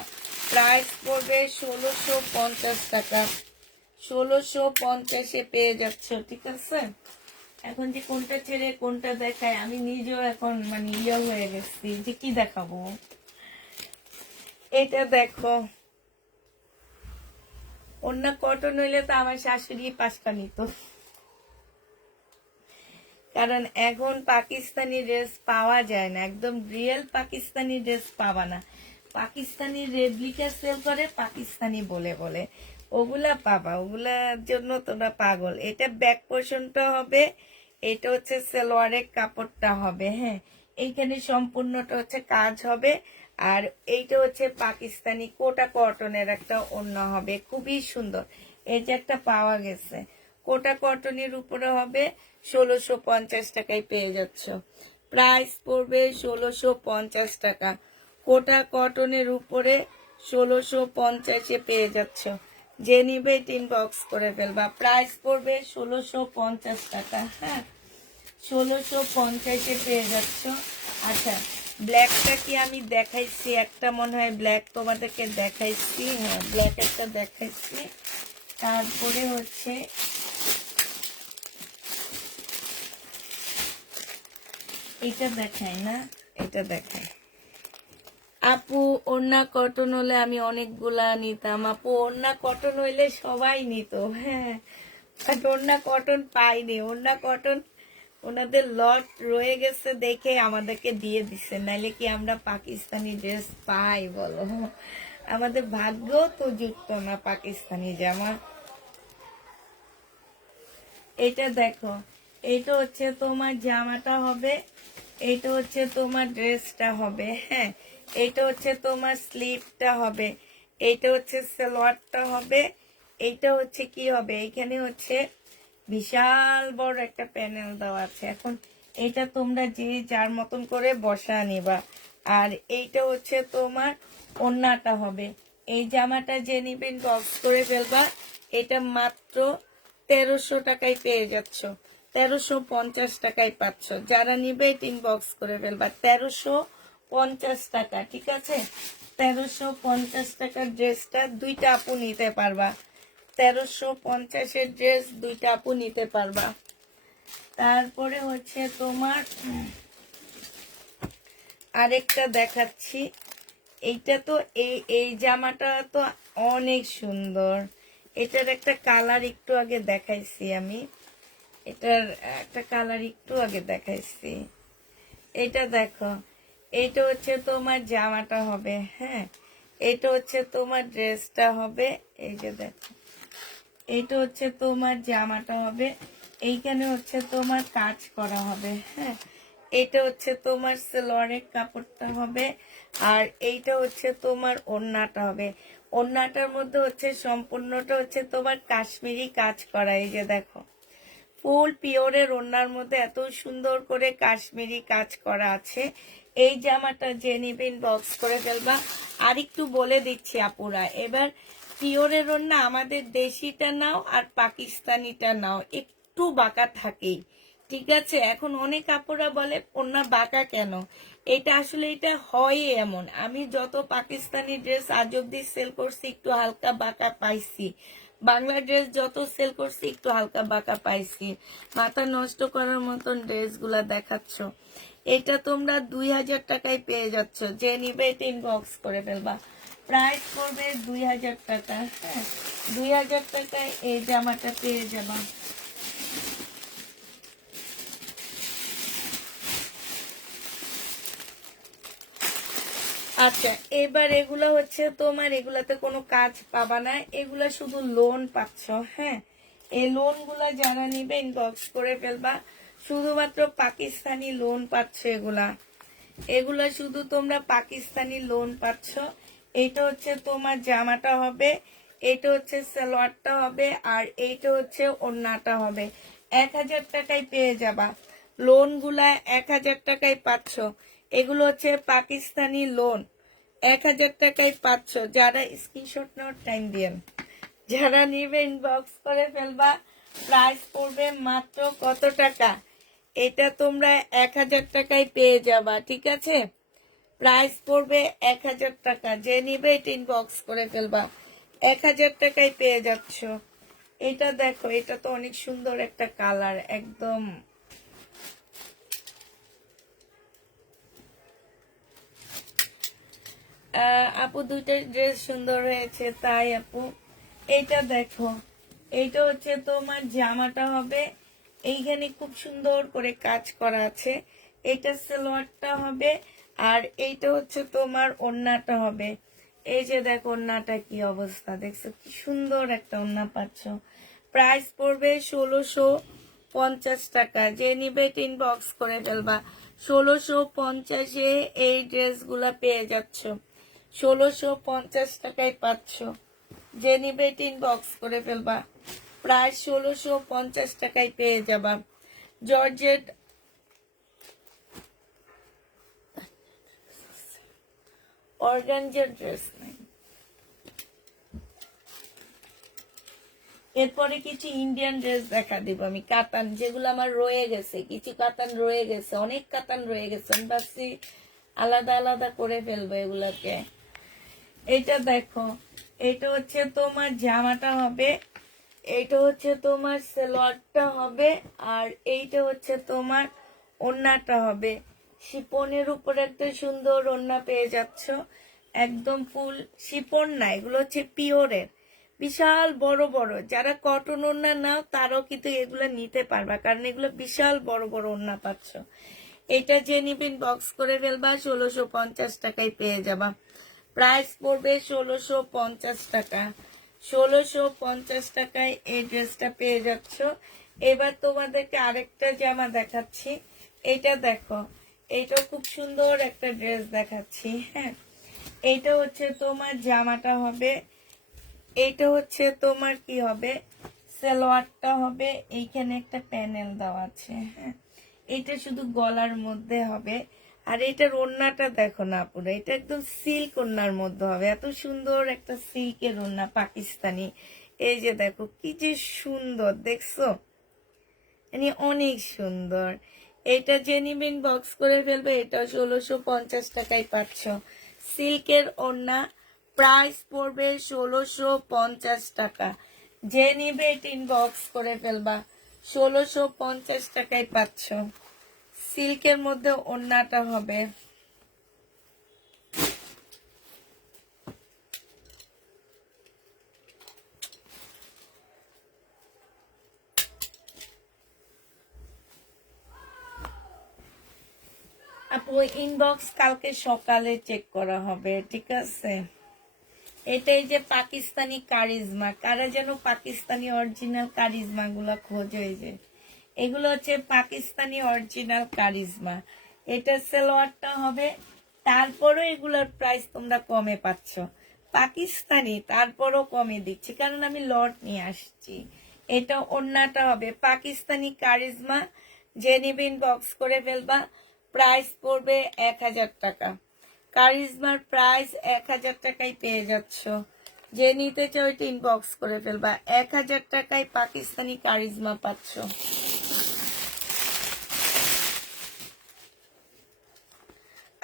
প্রাইস পড়বে 1650 টাকা। 1650-এ পেয়ে যাচ্ছ, ঠিক আছে? এখন যে কোনটা ছেড়ে কোনটা দেখায় আমি নিজেও এখন মানে ইয়ে হয়ে গেছি যে কি দেখাবো। এটা দেখো, অন্য কটন হইলে তো আমার শাশুড়ি পাঁচটা নিত, কারণ এখন পাকিস্তানি ড্রেস পাওয়া যায় না, একদম রিয়েল পাকিস্তানি ড্রেস পাওয়া না। পাকিস্তানি রেপ্লিকা সেল করে পাকিস্তানি বলে বলে, ওগুলা পাবা, ওগুলার জন্য তোমরা পাগল। এটা ব্যাক পোর্শনটা হবে, এটা হচ্ছে সালোয়ারের কাপড়টা হবে, হ্যাঁ এইখানে সম্পূর্ণটা হচ্ছে কাজ হবে, আর এইটা হচ্ছে পাকিস্তানি কোটা কটনের একটা ওড়না হবে, খুবই সুন্দর। এই যে একটা পাওয়া গেছে, কোটা কটনের উপরে হবে, 1650 টাকায় পেয়ে যাচ্ছ। প্রাইস পড়বে 1650 টাকা। কোটা কটনের উপরে 1650-এ পেয়ে যাচ্ছ। যে নিবে ইনবক্স করে ফেলবা। প্রাইস পড়বে 1650 টাকা। হ্যাঁ 1650-এ পেয়ে যাচ্ছ। আচ্ছা, ব্ল্যাকটা কি আমি দেখাইছি? একটা মনে হয় ব্ল্যাক তোমাদেরকে দেখাইছি, হ্যাঁ ব্ল্যাক একটা দেখাইছি। তারপরে হচ্ছে এটা দেখাই না, এটা দেখাই। আপু ওড়না কটন হলে আমি অনেকগুলা নিতাম আপু, ওড়না কটন হইলে সবাই নিত, হ্যাঁ বাট ওড়না কটন পাইনি। ওড়না কটন ওনাদের লট রয়ে গেছে দেখে আমাদেরকে দিয়ে দিচ্ছে, নাইলে কি আমরা পাকিস্তানি ড্রেস পাই বলো? আমাদের ভাগ্য তো জুটতো না পাকিস্তানি জামা। এটা দেখো, এটা হচ্ছে তোমার জামাটা হবে, এটা হচ্ছে তোমার ড্রেসটা হবে, হ্যাঁ এটা হচ্ছে তোমার স্লিভটা হবে, এটা হচ্ছে সালোয়ারটা হবে, এইটা হচ্ছে কি হবে, এখানে হচ্ছে বিশাল বড় একটা প্যানেল দেওয়া আছে। এখন এটা তোমরা যে যার মতন করে বসা নিবা। আর এইটা হচ্ছে তোমার ওড়নাটা হবে। এই জামাটা যে নিবেন বক্স করে ফেলবা। এটা মাত্র 1300 টাকায় পেয়ে যাচ্ছ, 1350 টাকায় পাচ্ছ। যারা নিবে ইনবক্স করে ফেলবা। 1350 টাকা, ঠিক আছে? 1350 টাকার ড্রেসটা দুইটা আপু নিতে পারবা। 1350-এর ড্রেস দুইটা আপু নিতে পারবা। তারপরে হচ্ছে তোমার আরেকটা দেখাচ্ছি। এইটা তো এই এই জামাটা তো অনেক সুন্দর। এটার একটা কালার একটু আগে দেখাইছি আমি, এটার একটা কালার একটু আগে দেখাইছি। এটা দেখো, এটা হচ্ছে তোমার জামাটা হবে, হ্যাঁ, এটা হচ্ছে তোমার ড্রেসটা হবে। এই যে দেখো, এইটা হচ্ছে তোমার জামাটা হবে, এইখানে হচ্ছে তোমার কাজ করা হবে, হ্যাঁ, এটা হচ্ছে তোমার সালোয়ারের কাপড়টা হবে, আর এইটা হচ্ছে তোমার ওড়নাটা হবে। ওড়নাটার মধ্যে হচ্ছে সম্পূর্ণটা হচ্ছে তোমার কাশ্মীরি কাজ করা। এই যে দেখো, ফুল পিওরের ওড়নার মধ্যে এত সুন্দর করে কাশ্মীরি কাজ করা আছে। এই জামাটা যে নিবেন বক্স করে ফেলবা। আর একটু বলে দিচ্ছি আপুরা, এবার পিওরের ওড়না আমাদের দেশিটা নাও আর পাকিস্তানিটা নাও, একটু বাঁকা থাকেই, ঠিক আছে? এখন অনেক আপুরা বলে ওড়না বাঁকা কেন, এটা আসলে এটা হয় এমন। আমি যত পাকিস্তানি ড্রেস আজ অব্দি সেল করছি একটু হালকা বাঁকা পাইছি, বাংলা ড্রেস যত সেল করছি একটু হালকা বাঁকা পাইছি। মাথা নষ্ট করার মতন ড্রেসগুলা দেখাচ্ছ। এটা তোমরা 2000 টাকায় পেয়ে যাচ্ছ, যে নিবে এটা ইনবক্স করে ফেলবা। প্রাইস পড়বে 2000 টাকা, হ্যাঁ, 2000 টাকায় এই জামাটা পেয়ে যাবা। আচ্ছা, এবার এগুলা হচ্ছে তোমার, এগুলাতে কোনো কাজ পাবা না, এগুলা শুধু লোন পাচ্ছ, হ্যাঁ। এই লোন গুলা যারা নিবে ইনবক্স করে ফেলবা। শুধুমাত্র পাকিস্তানি লোন পাচ্ছ এগুলা, এগুলা শুধু তোমরা পাকিস্তানি লোন পাচ্ছ। এইটা হচ্ছে তোমার জামাটা হবে, এটা হচ্ছে সালোয়ারটা হবে, আর এইটা হচ্ছে ওড়নাটা হবে। 1000 টাকায় পেয়ে যাবা। লোন গুলা 1000 টাকায় পাচ্ছ। এগুলো হচ্ছে পাকিস্তানি লোন, 1000 টাকায় পাচ্ছ। যারা স্ক্রিনশট নেওয়ার টাইম দিয়েন, যারা নিবে ইনবক্স করে ফেলবা। প্রাইস পড়বে মাত্র কত টাকা, এটা তোমরা 1000 টাকায় পেয়ে যাবা, ঠিক আছে? প্রাইস পড়বে 1000 টাকা, যে নিবে এটা ইনবক্স করে ফেলবা। 1000 টাকায় পেয়ে যাচ্ছ। এটা দেখো, এটা তো অনেক সুন্দর একটা কালার, একদম আপু দুইটা ড্রেস সুন্দর হয়েছে তাই আপু। এইটা দেখো, এইটা হচ্ছে তোমার জামাটা হবে, এইখানে খুব সুন্দর করে কাজ করা আছে। এইটা সালোয়ারটা হবে, আর এইটা হচ্ছে তোমার ওড়নাটা হবে। এই যে দেখো ওড়নাটা কি অবস্থা, দেখছো কি সুন্দর একটা ওড়না পাচ্ছ। প্রাইস পড়বে 1650 টাকা, যে নিবে ইনবক্স করে ফেলবা। 1650-এ এই ড্রেসগুলা পেয়ে যাচ্ছ, 1650 টাকায় পাচ্ছ, যে নিবে ইনবক্স করে ফেলবা। প্রায় 1650 টাকায় পেয়ে যাবা। জর্জেট অর্গানজার ড্রেস নাই। এরপরে কিছু ইন্ডিয়ান ড্রেস দেখা দিব আমি, কাতান, যেগুলো আমার রয়ে গেছে, কিছু কাতান রয়ে গেছে, অনেক কাতান রয়ে গেছে, আমি ভাবছি আলাদা আলাদা করে ফেলবো এগুলাকে। এটা দেখো, এটা হচ্ছে তোমার জামাটা হবে, এইটা হচ্ছে তোমার সালোয়ারটা হবে, আর এইটা হচ্ছে তোমার ওড়নাটা হবে। শিপনের উপর একটা সুন্দর ওড়না পেয়ে যাচ্ছ, একদম ফুল শিপন না, এগুলো হচ্ছে পিওরের, বিশাল বড় বড়। যারা কটন ওড়না নাও তারাও কিন্তু এগুলো নিতে পারবা, কারণ এগুলো বিশাল বড় বড় ওড়না পাচ্ছ। এটা যে নিবেন বক্স করে ফেলবা, 1650 টাকায় পেয়ে যাবা। প্রাইস পড়বে 1650 টাকা, 1650 টাকায় এই ড্রেসটা পেয়ে যাচ্ছ। এবার তোমাদেরকে আরেকটা জামা দেখাচ্ছি, এটা দেখো, এটা খুব সুন্দর একটা ড্রেস দেখাচ্ছি, হ্যাঁ। এইটা হচ্ছে তোমার জামাটা হবে, এইটা হচ্ছে তোমার কি হবে, সালোয়ারটা হবে, এইখানে একটা প্যানেল দেওয়া আছে, হ্যাঁ, এটা শুধু গলার মধ্যে হবে। আর এটার ওড়নাটা দেখো না পুরো, এটা একদম সিল্ক ওড়নার মধ্যে হবে, এত সুন্দর একটা সিল্কের ওড়না পাকিস্তানি। এই যে দেখো কি যে সুন্দর, দেখছো, মানে অনেক সুন্দর। এটা যে নিবেন বক্স করে ফেলবে, এটা 1650 টাকায় পাচ্ছ, সিল্কের ওড়না। প্রাইস পড়বে 1650 টাকা, যে নিবে এটা ইনবক্স করে ফেলবা। 1650 টাকায় পাচ্ছ। সিল্কের মধ্যে ওড়নাটা হবে। আপু ইনবক্স কালকে সকালে চেক করা হবে, ঠিক আছে? এটাই যে পাকিস্তানি কারিজমা, কারা যেন পাকিস্তানি অরিজিনাল কারিজমা গুলা খোঁজে, যে এগুলো হচ্ছে পাকিস্তানি অরিজিনাল কারিজমা। এটা সালোয়ারটা হবে, তারপরও এগুলোর প্রাইস তোমরা কমে পাচ্ছ। পাকিস্তানি তারপরও কমে দিচ্ছি কারণ আমি লট নিয়ে আসছি। এটা ওড়নাটা হবে পাকিস্তানি কারিজমা। যে নিবেন বক্স করে ফেলবা, প্রাইস পড়বে 1000 টাকা। কারিজমার প্রাইস 1000 টাকায় পেয়ে যাচ্ছ। যে নিতে চাও এটা ইনবক্স করে ফেলবা, 1000 টাকায় পাকিস্তানি কারিজমা পাচ্ছ।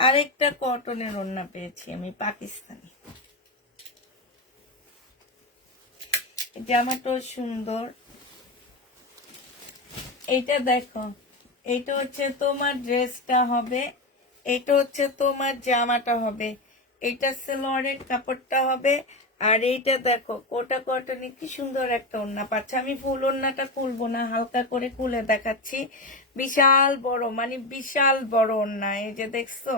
আরেকটা কটনের ওড়না পেয়েছি আমি পাকিস্তানি, জামাটাও সুন্দর। এটা দেখো, এটা হচ্ছে তোমার ড্রেসটা হবে, এটা হচ্ছে তোমার জামাটা হবে, এটা সালোয়ারের কাপড়টা হবে। আর এইটা দেখো কোটা কটনে কি সুন্দর একটা ওড়না পাচ্ছে। আমি ফুল ওড়নাটা খুলবো না, হালকা করে খুলে দেখাচ্ছি। বিশাল বড়, মানে বিশাল বড় ওড়না, এই যে দেখছো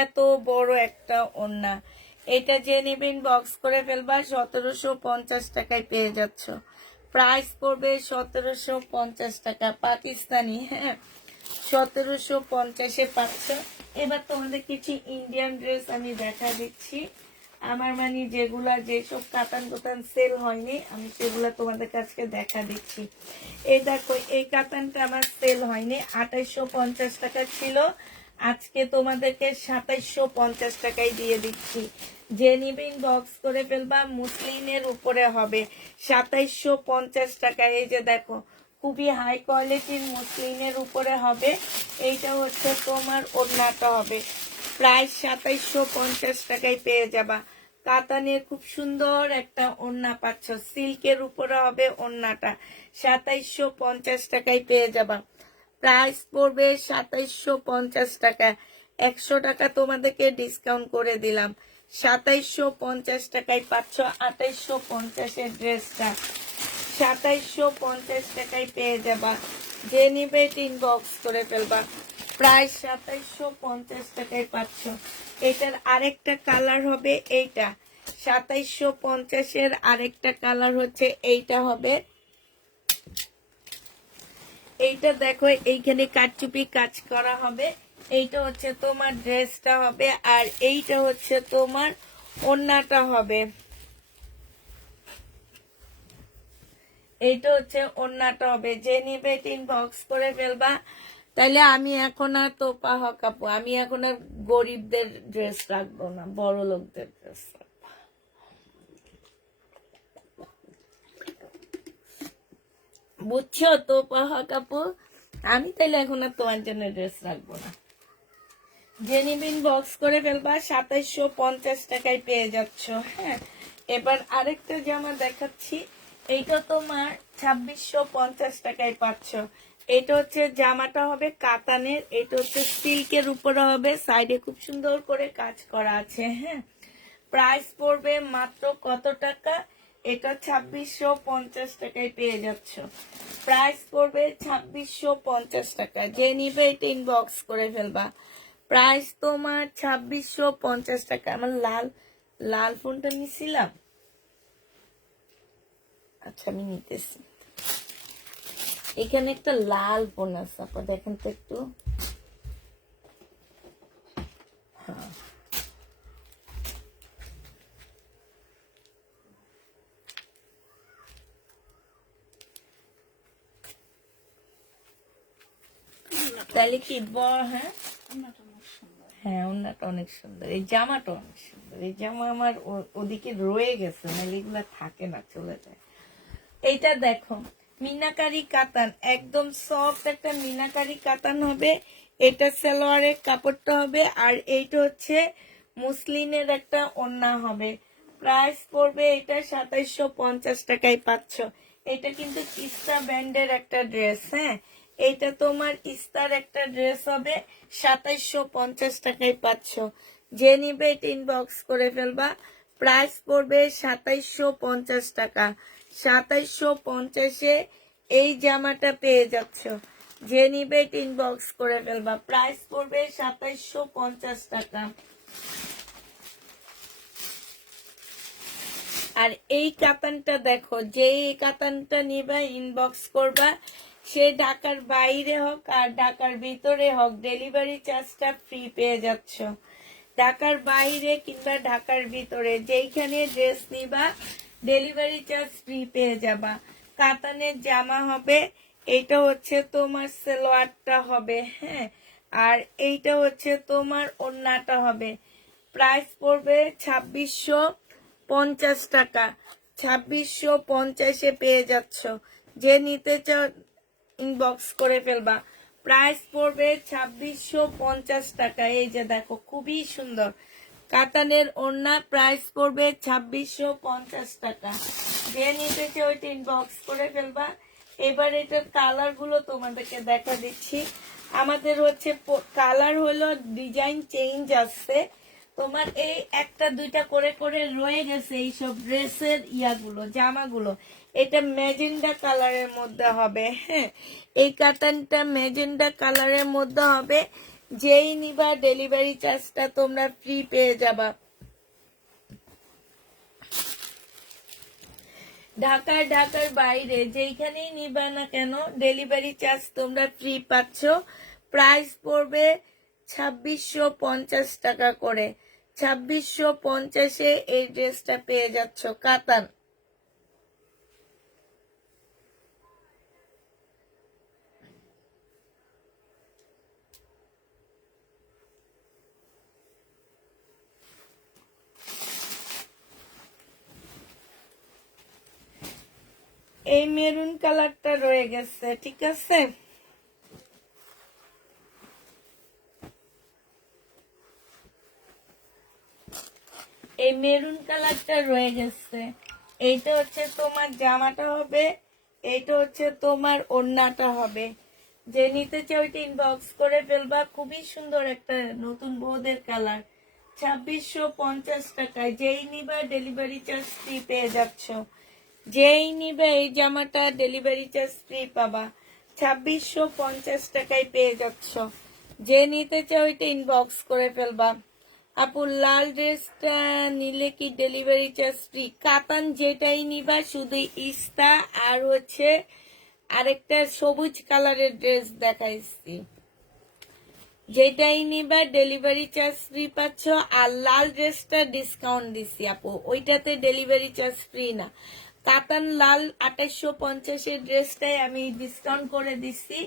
এত বড় একটা ওড়না। এটা যে নেবেন বক্স করে ফেলবা, 1750 টাকায় পেয়ে যাচ্ছ। প্রাইস পড়বে 1750 টাকা পাকিস্তানি, হ্যাঁ 1750-এ পাচ্ছ। এবার তোমাদের কিছু ইন্ডিয়ান ড্রেস আমি দেখা দিচ্ছি। আমার মানে যেসব কাতান কোতান সেল হয়নি আমি সেগুলা তোমাদের কাছে দেখা দিচ্ছি। এই দেখো এই কাতানটা আমার সেল হয়নি, 2850 টাকা ছিল, আজকে তোমাদেরকে 2750 টাকায় দিয়ে দিচ্ছি। যে নিবেন বক্স করে ফেলবা, মুসলিনের উপরে হবে 2750 টাকায়। এই যে দেখো খুবই হাই কোয়ালিটির মুসলিনের উপরে হবে। এইটা হচ্ছে তোমার ওড়নাটা হবে, প্রাইস 2750 টাকায় পেয়ে যাবা। কাতানের খুব সুন্দর একটা ওড়না পাচ্ছ, সিল্কের উপরে হবে ওড়নাটা, 2750 টাকায় পেয়ে যাবা। প্রাইস পড়বে 2750 টাকা, 100 টাকা তোমাদেরকে ডিসকাউন্ট করে দিলাম। 2750 টাকায় পাচ্ছ 2850-এর ড্রেসটা, 2750 টাকায় পেয়ে যাবা। যে নিবে ইনবক্স করে ফেলবা, প্রাইস 2750 টাকায় পাচ্ছ। এটার আরেকটা কালার হবে এইটা, 2750-এর আরেকটা কালার হচ্ছে এইটা হবে। এইটা দেখো এইখানে কাটচুপি কাজ করা হবে। এইটা হচ্ছে তোমার ড্রেসটা হবে, আর এইটা হচ্ছে তোমার ওড়নাটা হবে। এইটা হচ্ছে ওড়নাটা হবে। যে নিবে ইনবক্স করে ফেলবা। তাইলে আমি এখন আর তোপা হকাপু, আমি এখন আর গরিবদের ড্রেস রাখবো না, বড় লোকদের ড্রেস রাখবো। বুঝছো তোপা হকাপু, আমি তাইলে এখন আর তোমার জন্য ড্রেস রাখবো না। যে নিবেন বক্স করে ফেলবা, 2750 টাকায় পেয়ে যাচ্ছ। হ্যাঁ, এবার আরেকটা জামা দেখাচ্ছি। এইটা তোমার 2650 টাকায় পাচ্ছ। এটা হচ্ছে জামাটা হবে কাতানের, এটা হচ্ছে সিল্কের উপরে হবে, সাইডে খুব সুন্দর করে কাজ করা আছে। হ্যাঁ, প্রাইস পড়বে মাত্র কত টাকা? এটা 2650 টাকায় পেয়ে যাচ্ছ। প্রাইস পড়বে 2650 টাকা। যে নিবে এটা ইনবক্স করে ফেলবা। প্রাইস তোমার 2650 টাকা। আমার লাল লাল ফোনটা নিছিলাম, আচ্ছা আমি নিতেছি। এখানে একটা লাল ফোন আছে, আপা দেখেন তো একটু। হ্যাঁ, তাহলে কি বড়? হ্যাঁ হ্যাঁ, ওড়নাটা অনেক সুন্দর, এই জামাটা অনেক সুন্দর। এই জামা আমার ওদিকে রয়ে গেছে, নাহলে এগুলা থাকে না, চলে যায়। এইটা দেখো মিনাকারি কাতান, একদম সফট একটা মিনাকারি কাতান হবে। এটা সালোয়ারের কাপড়টা হবে, আর এইটা হচ্ছে মুসলিনের একটা ওড়না হবে। প্রাইস পড়বে এটা 2750 টাকায় পাচ্ছ। এটা কিন্তু ইস্তা ব্র্যান্ডের একটা ড্রেস, হ্যাঁ। এইটা তোমার ইস্তার একটা ড্রেস হবে, 2750 টাকায় পাচ্ছ। যে নিবে এটা ইনবক্স করে ফেলবা। প্রাইস পড়বে 2750 টাকা। 2750-এ এই জামাটা পেয়ে যাচ্ছ। যে নিবে এটা ইনবক্স করে ফেলবা। প্রাইস পড়বে 2750 টাকা। আর এই কাতানটা দেখো, যে এই কাতানটা নিবা ইনবক্স করবা, সে ঢাকার বাইরে হোক আর ঢাকার ভিতরে হোক ডেলিভারি চার্জটা ফ্রি পেয়ে যাচ্ছ। ঢাকার বাইরে কিংবা ঢাকার ভিতরে যেইখানে ড্রেস নিবা ডেলিভারি চার্জ ফ্রি পেয়ে যাবা। কাতানের জামা হবে, এইটা হচ্ছে তোমার সালোয়ারটা হবে, হ্যাঁ। আর এইটা হচ্ছে তোমার ওড়নাটা হবে। প্রাইস পড়বে 2650 টাকা। 2650-এ পেয়ে যাচ্ছ। যে নিতে চাও ইনবক্স করে ফেলবা। প্রাইস পড়বে 2650 টাকা। এই যে দেখো খুবই সুন্দর কাতানের ওড়না, প্রাইস পড়বে 2650 টাকা। যে নিতে চাও ওইটা ইনবক্স করে ফেলবা। এবার এটার কালার গুলো তোমাদেরকে দেখা দিচ্ছি। আমাদের হচ্ছে কালার হলো ডিজাইন চেঞ্জ আসছে, তোমার এই একটা দুইটা করে করে রয়ে গেছে এইসব ড্রেসের ইয়াগুলো, জামাগুলো। এটা ম্যাজেন্ডা কালারের মধ্যে হবে, হ্যাঁ। এই কাতানটা ম্যাজেন্ডা কালারের মধ্যে হবে। যেই নিবা ডেলিভারি চার্জটা তোমরা ফ্রি পেয়ে যাবা। ঢাকার বাইরে যেইখানেই নিবা না কেন ডেলিভারি চার্জ তোমরা ফ্রি পাচ্ছ। প্রাইস পড়বে 2650 টাকা করে। 2650-এ এই ড্রেসটা পেয়ে যাচ্ছ কাতান। এই মেরুন কালারটা রয়ে গেছে, ঠিক আছে। এই মেরুন কালারটা রয়ে গেছে। এইটা হচ্ছে তোমার জামাটা হবে, এইটা হচ্ছে তোমার ওড়নাটা হবে। যে নিতে চাও ওইটা ইনবক্স করে ফেলবা। খুবই সুন্দর একটা নতুন বউদের কালার। 2650 টাকায় যেই নিবা ডেলিভারি চার্জ ফ্রি পেয়ে যাচ্ছ। যেই নিবে এই জামাটা ডেলিভারি চার্জ ফ্রি পাবা। 2650 টাকায় পেয়ে যাচ্ছ। যে নিতে চাও ওইটা ইনবক্স করে ফেলবা। আপু লাল ড্রেসটা নিলে কি ডেলিভারি চার্জ ফ্রি? কাতান যেটাই নিবা শুধু ইস্তা আর হচ্ছে আরেকটা সবুজ কালারের ড্রেস দেখাইছি, যেটাই নিবা ডেলিভারি চার্জ ফ্রি পাচ্ছ। আর লাল ড্রেসটা ডিসকাউন্ট দিছি আপু, ওইটাতে ডেলিভারি চার্জ ফ্রি না। কাতান লাল 2850-এর ড্রেসটাই আমি ডিসকাউন্ট করে দিচ্ছি,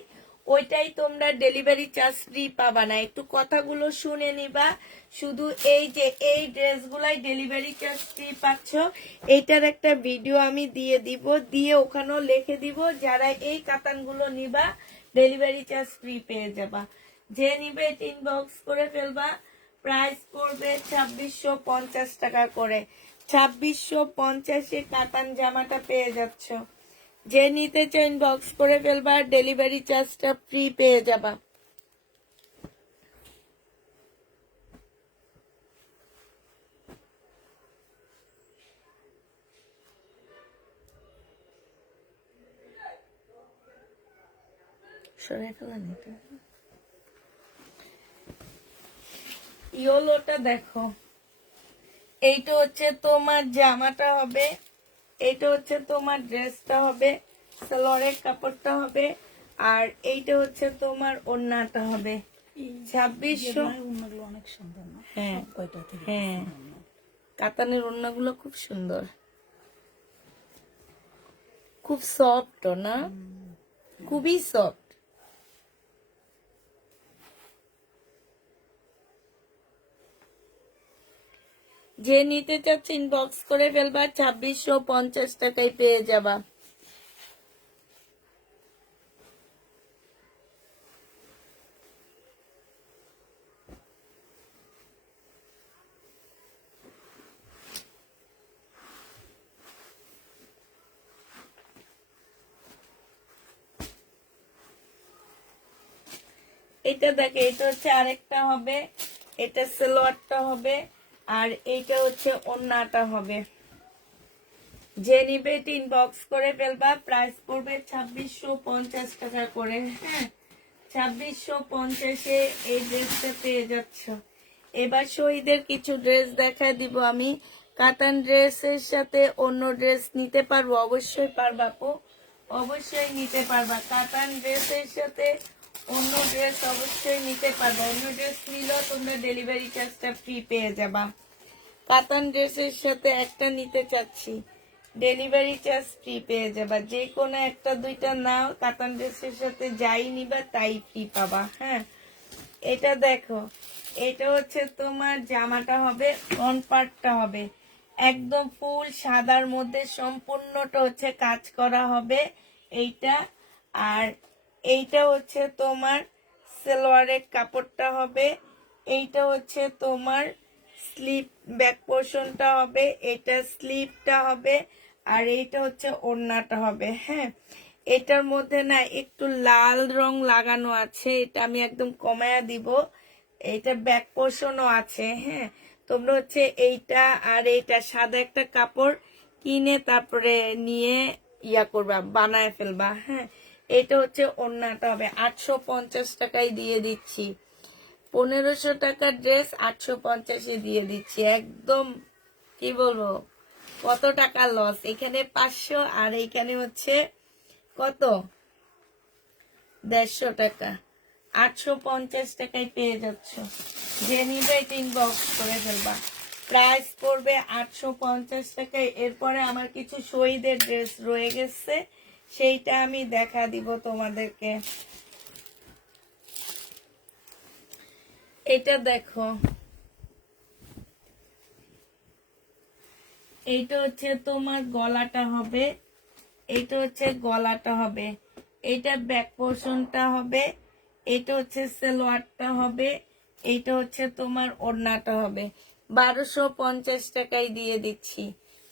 ওইটাই তোমরা ডেলিভারি চার্জ ফ্রি পাবা না। একটু কথাগুলো শুনে নিবা। শুধু এই যে এই ড্রেসগুলাই ডেলিভারি চার্জ ফ্রি পাচ্ছ, এইটার একটা ভিডিও আমি দিয়ে দিব, দিয়ে ওখানেও লিখে দিব যারা এই কাতানগুলো নিবা ডেলিভারি চার্জ ফ্রি পেয়ে যাবা। যে নিবে ইনবক্স করে ফেলবা। প্রাইস পড়বে 2650 টাকা করে। 2650-এ কাতান জামাটা পেয়ে যাচ্ছ। যে নিতে চাও ইনবক্স করে ফেলবা, ডেলিভারি চার্জটা ফ্রি পেয়ে যাবা। ইয়েলোটা দেখো, এইটা হচ্ছে তোমার জামাটা হবে, এইটা হচ্ছে তোমার ড্রেসটা হবে, সালোয়ারের কাপড়টা হবে, আর এইটা হচ্ছে তোমার ওড়নাটা হবে। 2600। অনেক সুন্দর না? হ্যাঁ কয়টা থেকে? হ্যাঁ, কাতানের ওড়নাগুলো খুব সুন্দর, খুব সফট না, খুবই সফট। যে নিতে চাচ্ছে ইনবক্স করে ফেলবা। 2650 টাকায় পেয়ে যাবা। এটা দেখে, এটা হচ্ছে আরেকটা হবে, এটা সালোয়ারটা হবে, আর এইটা হচ্ছে ওড়নাটা হবে। যে নিবে ইনবক্স করে ফেলবা, প্রাইস পড়বে 2650 টাকা করে। হ্যাঁ, 2650-এ এই ড্রেসটা পেয়ে যাচ্ছ। এবার শহীদের কিছু ড্রেস দেখা দিব আমি। কাতান ড্রেসের সাথে অন্য ড্রেস নিতে পারবো? অবশ্যই পারবা আপু, অবশ্যই নিতে পারবা। কাতান ড্রেসের সাথে অন্য ড্রেস অবশ্যই নিতে পারবা। অন্য ড্রেস নিলেও তোমরা ডেলিভারি চার্জটা ফ্রি পেয়ে যাবা। কাতান ড্রেসের সাথে একটা নিতে চাচ্ছি, ডেলিভারি চার্জ ফ্রি পেয়ে যাবা। যে কোনো একটা দুইটা নাও, কাতান ড্রেসের সাথে যাই নিবা তাই ফ্রি পাবা। হ্যাঁ, এটা দেখো, এটা হচ্ছে তোমার জামাটা হবে, ফ্রন্ট পার্টটা হবে একদম ফুল সাদার মধ্যে, সম্পূর্ণটা হচ্ছে কাজ করা হবে এইটা। আর এইটা হচ্ছে তোমার সালোয়ারের কাপড়টা হবে, এইটা হচ্ছে তোমার স্লিপ ব্যাক পোর্শনটা হবে, এটা স্লিপটা হবে, আর এইটা হচ্ছে ওড়নাটা হবে। হ্যাঁ, এটার মধ্যে না একটু লাল রং লাগানো আছে, এটা আমি একদম কমায়া দিব। এইটা ব্যাক পোর্শনও আছে। হ্যাঁ, তোমরা হচ্ছে এইটা আর এইটা সাদা একটা কাপড় কিনে তারপরে নিয়ে ইয়া করবা, বানায় ফেলবা। হ্যাঁ, এটা হচ্ছে ওড়নাটা হবে। 850 টাকায় দিয়ে দিচ্ছি। 1500 টাকার ড্রেস 850-এ দিয়ে দিচ্ছি। একদম কি বলবো, কত টাকা লস। এখানে 500 আর এইখানে হচ্ছে কত, 150 টাকা। 850 টাকায় পেয়ে যাচ্ছ। যে নিবে ইনবক্স করে ফেলবা। প্রাইস পড়বে 850 টাকায়। এরপরে আমার কিছু শহীদের ড্রেস রয়ে গেছে, সেইটা আমি দেখা দিব তোমাদেরকে। এটা দেখো, এইটা হচ্ছে তোমার গলাটা হবে, এইটা হচ্ছে গলাটা হবে, এইটা ব্যাক পোর্শনটা হবে, এটা হচ্ছে সালোয়ারটা হবে, এইটা হচ্ছে তোমার ওড়নাটা হবে। 1250 টাকায় দিয়ে দিচ্ছি।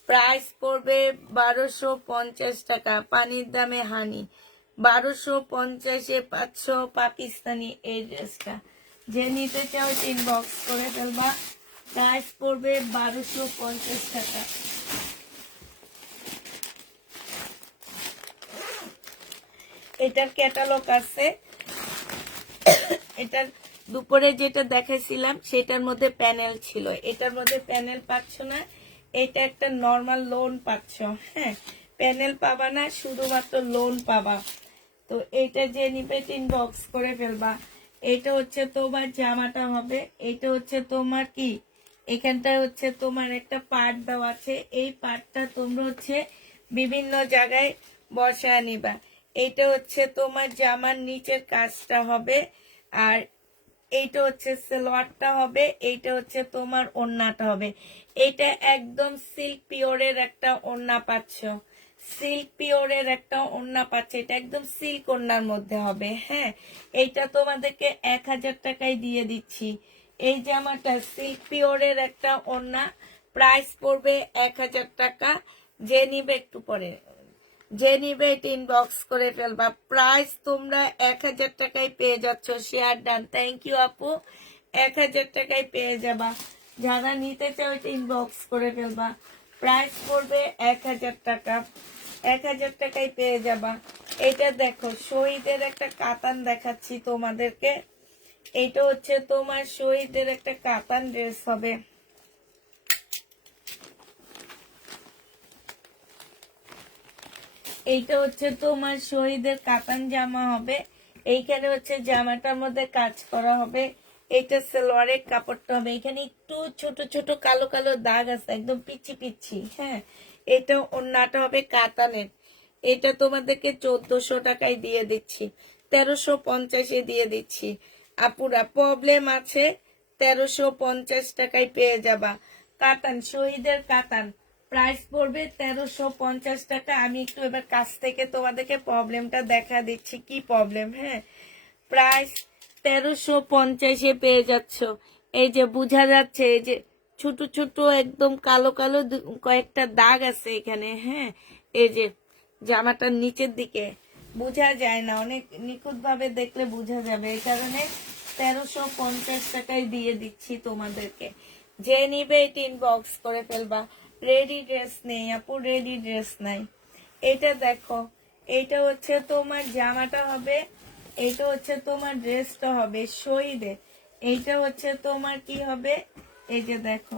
প্রাইস পড়বে 1250 টাকা। পানির দামে হানি। 1250-এ 500 পাকিস্তানি এই ড্রেসটা। যে নিতে চাও ইনবক্স করে ফেলবা। প্রাইস পড়বে 1250 টাকা। এটার ক্যাটালগ আছে, এটার দুপুরে যেটা দেখাইছিলাম সেটার মধ্যে প্যানেল ছিল, এটার মধ্যে প্যানেল পাচ্ছ না, এটা একটা নর্মাল লোন পাচ্ছ। হ্যাঁ, প্যানেল পাবা না, শুধুমাত্র লোন পাবা। তো এটা যে নিবে ইনবক্স করে ফেলবা। এটা হচ্ছে তোমার জামাটা হবে, এটা হচ্ছে তোমার কি, এখানটায় হচ্ছে তোমার একটা পার্ট দেওয়া আছে, এই পার্টটা তোমরা হচ্ছে বিভিন্ন জায়গায় বসায় নিবা। এইটা হচ্ছে তোমার জামার নিচের কাজটা হবে, আর এইটা হচ্ছে সালোয়ারটা হবে, এইটা হচ্ছে তোমার ওড়নাটা হবে। এইটা একদম সিল্ক পিওরের একটা ওড়না পাচ্ছ, সিল্ক পিওরের একটা ওড়না পাচ্ছে, এটা একদম সিল্ক ওড়নার মধ্যে হবে। হ্যাঁ, এইটা তোমাদেরকে 1000 টাকায় দিয়ে দিচ্ছি। এই জামাটা সিল্ক পিওরের একটা ওড়না, প্রাইস পড়বে 1000 টাকা। যে নিবে একটু পরে, যে নিবে এটা ইনবক্স করে ফেলবা। প্রাইস তোমরা 1000 টাকায় পেয়ে যাচ্ছ। শেয়ার ডান, থ্যাংক ইউ আপু। 1000 টাকায় পেয়ে যাবা। যারা নিতে চাও এটা ইনবক্স করে ফেলবা। প্রাইস পড়বে 1000 টাকা। 1000 টাকায় পেয়ে যাবা। এটা দেখো, শহীদের একটা কাতান দেখাচ্ছি তোমাদেরকে। এটা হচ্ছে তোমার শহীদের একটা কাতান ড্রেস হবে। এইটা হচ্ছে তোমার শহীদের কাতান জামা হবে, এইখানে হচ্ছে জামাটার মধ্যে কাজ করা হবে, এটা সালোয়ারের কাপড়টা হবে, এখানে একটু ছোট ছোট কালো কালো দাগ আছে, একদম পিচ্ছি পিচ্ছি। হ্যাঁ, এটা ওড়নাটা হবে কাতানের। এটা তোমাদেরকে 1400 টাকায় দিয়ে দিচ্ছি, 1350-এ দিয়ে দিচ্ছি। আপুরা প্রবলেম আছে, 1350 টাকায় পেয়ে যাবা। কাতান, শহীদের কাতান, প্রাইস পড়বে 1350 টাকা। আমি একটু এবার কাছ থেকে তোমাদেরকে প্রবলেমটা দেখা দিচ্ছি, কি প্রবলেম। হ্যাঁ, প্রাইস 1350-এ পেয়ে যাচ্ছ। এই যে বোঝা যাচ্ছে, এই যে ছোট ছোট একদম কালো কালো কয়েকটা দাগ আছে এখানে। হ্যাঁ, এই যে জামাটার নিচের দিকে বোঝা যায় না, অনেক নিখুঁত ভাবে দেখলে বোঝা যাবে। এই কারণে 1350 টাকায় দিয়ে দিচ্ছি তোমাদেরকে। যে নিবে এটা ইনবক্স করে ফেলবা। রেডি ড্রেস নেই আপু, রেডি ড্রেস নাই। এটা দেখো, এটা হচ্ছে তোমার জামাটা হবে, এটা হচ্ছে তোমার ড্রেসটা হবে শহীদে। এইটা হচ্ছে তোমার কি হবে, এই যে দেখো,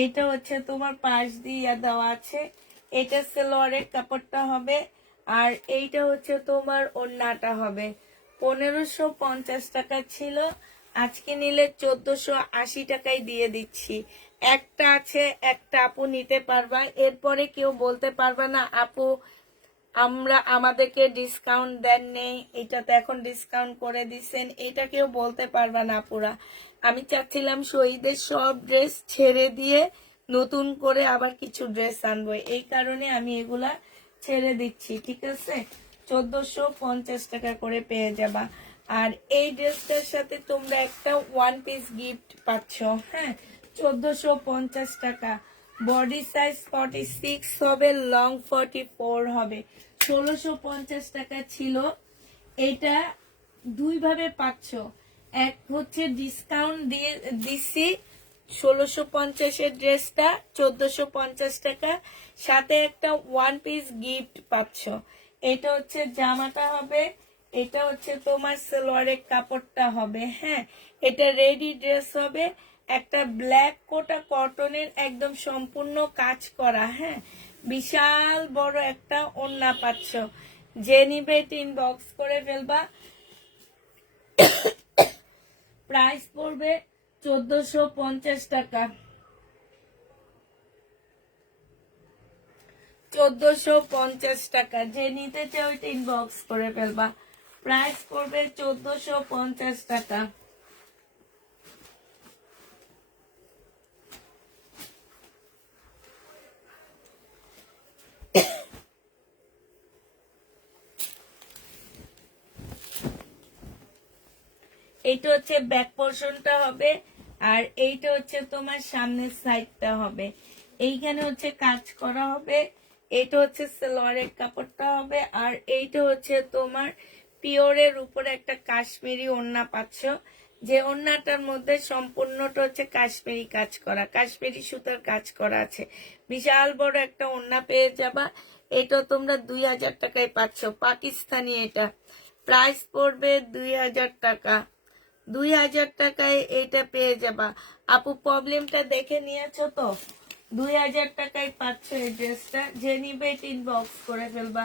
এইটা হচ্ছে তোমার পাশ দিয়ে দেওয়া আছে। এটা সেলোয়ারের কাপড়টা হবে, আর এইটা হচ্ছে তোমার ওড়নাটা হবে। 1550 টাকা ছিল, আজকে নিলে 1480 টাকায় দিয়ে দিচ্ছি। একটা আছে, একটা আপু নিতে পারবা, এরপরে কেউ বলতে পারবা না আপু আমাদেরকে ডিসকাউন্ট দেন নেই, এটাতে এখন ডিসকাউন্ট করে দিচ্ছেন, এটা কেউ বলতে পারবা না আপুরা। আমি চাচ্ছিলাম শহীদের সব ড্রেস ছেড়ে দিয়ে নতুন করে আবার কিছু ড্রেস আনবো, এই কারণে আমি এগুলা ছেড়ে দিচ্ছি। ঠিক আছে, 1450 টাকা করে পেয়ে যাবা। আর এই ড্রেসটার সাথে তোমরা একটা ওয়ান পিস গিফট পাচ্ছ। হ্যাঁ, 1450 টাকা। বডি সাইজ 46 হবে, লং 44 হবে। 1650 টাকা ছিল, এটা দুই ভাবে পাচ্ছ। এক হচ্ছে ডিসকাউন্ট দিয়ে দিচ্ছি 1650-এর ড্রেসটা 1450 টাকা, সাথে একটা ওয়ান পিস গিফট পাচ্ছ। এটা হচ্ছে জামাটা হবে, এটা হচ্ছে তোমার সালোয়ারের কাপড়টা হবে। হ্যাঁ, এটা রেডি ড্রেস হবে। একটা ব্ল্যাক কোটা কটনের একদম সম্পূর্ণ কাজ করা। হ্যাঁ, বিশাল বড় একটা ওড়না পাচ্ছ। যে নিবে ইনবক্স করে ফেলবা। প্রাইস পড়বে 1450 টাকা। 1450 টাকা, যে নিতে চাও ওইটা ইনবক্স করে ফেলবা। প্রাইস পড়বে 1450 টাকা। এইটা হচ্ছে ব্যাক পোর্শনটা হবে, আর এইটা হচ্ছে তোমার সামনের সাইডটা হবে। এইখানে হচ্ছে কাজ করা হবে। এটা হচ্ছে সালোয়ারের কাপড়টা হবে, আর এইটা হচ্ছে তোমার পিওরের উপরে একটা কাশ্মীরি ওড়না পাচ্ছ, যে ওড়নাটার মধ্যে সম্পূর্ণটা হচ্ছে কাশ্মীরি কাজ করা, কাশ্মীরি সুতার কাজ করা আছে। বিশাল বড় একটা ওড়না পেয়ে যাবা। এটা তোমরা 2000 টাকায় পাচ্ছ, পাকিস্তানি। এটা প্রাইস পড়বে 2000 টাকা। 2000 টাকায় এটা পেয়ে যাবা আপু। প্রবলেমটা দেখে নিয়েছো তো, 2000 টাকায় পাচ্ছ এই ড্রেসটা। যে নিবে ইনবক্স করে ফেলবা।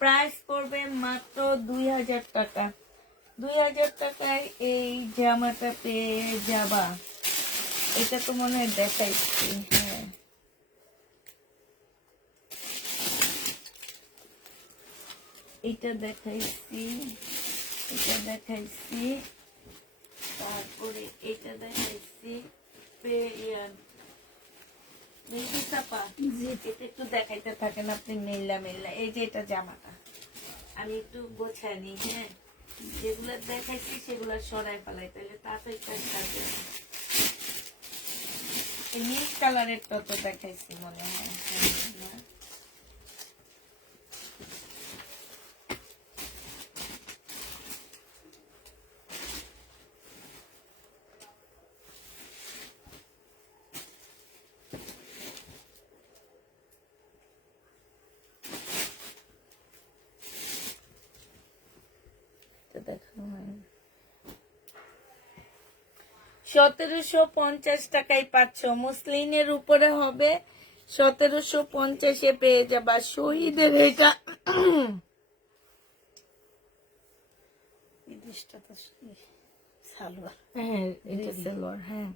প্রাইস পড়বে মাত্র 2000 টাকা। 2000 টাকায় এই জামাটা পেয়ে যাবা। এটা তো মনে হয় দেখাইছি। হ্যাঁ, এটা দেখাইছি, এটা দেখাইছি, তারপরে এটা দেখাইছি। এটা একটু দেখাইতে থাকেন আপনি, মেলা মেলা। এই যে এটা জামাটা আমি একটু গোছাই নি। হ্যাঁ, যেগুলো দেখাইছি সেগুলো সরাই ফেলাই, তাহলে তাড়াতাড়ি কাজ থাকবে। মিট কালারের তো দেখাইছি মনে হয়। দেখানো হয় 1750 টাকায় পাচ্ছ। মুসলিনের উপরে হবে, 1750-এ পেয়ে যাবা। শহীদের এটা হ্যাঁ, এটা সালোয়ার। হ্যাঁ,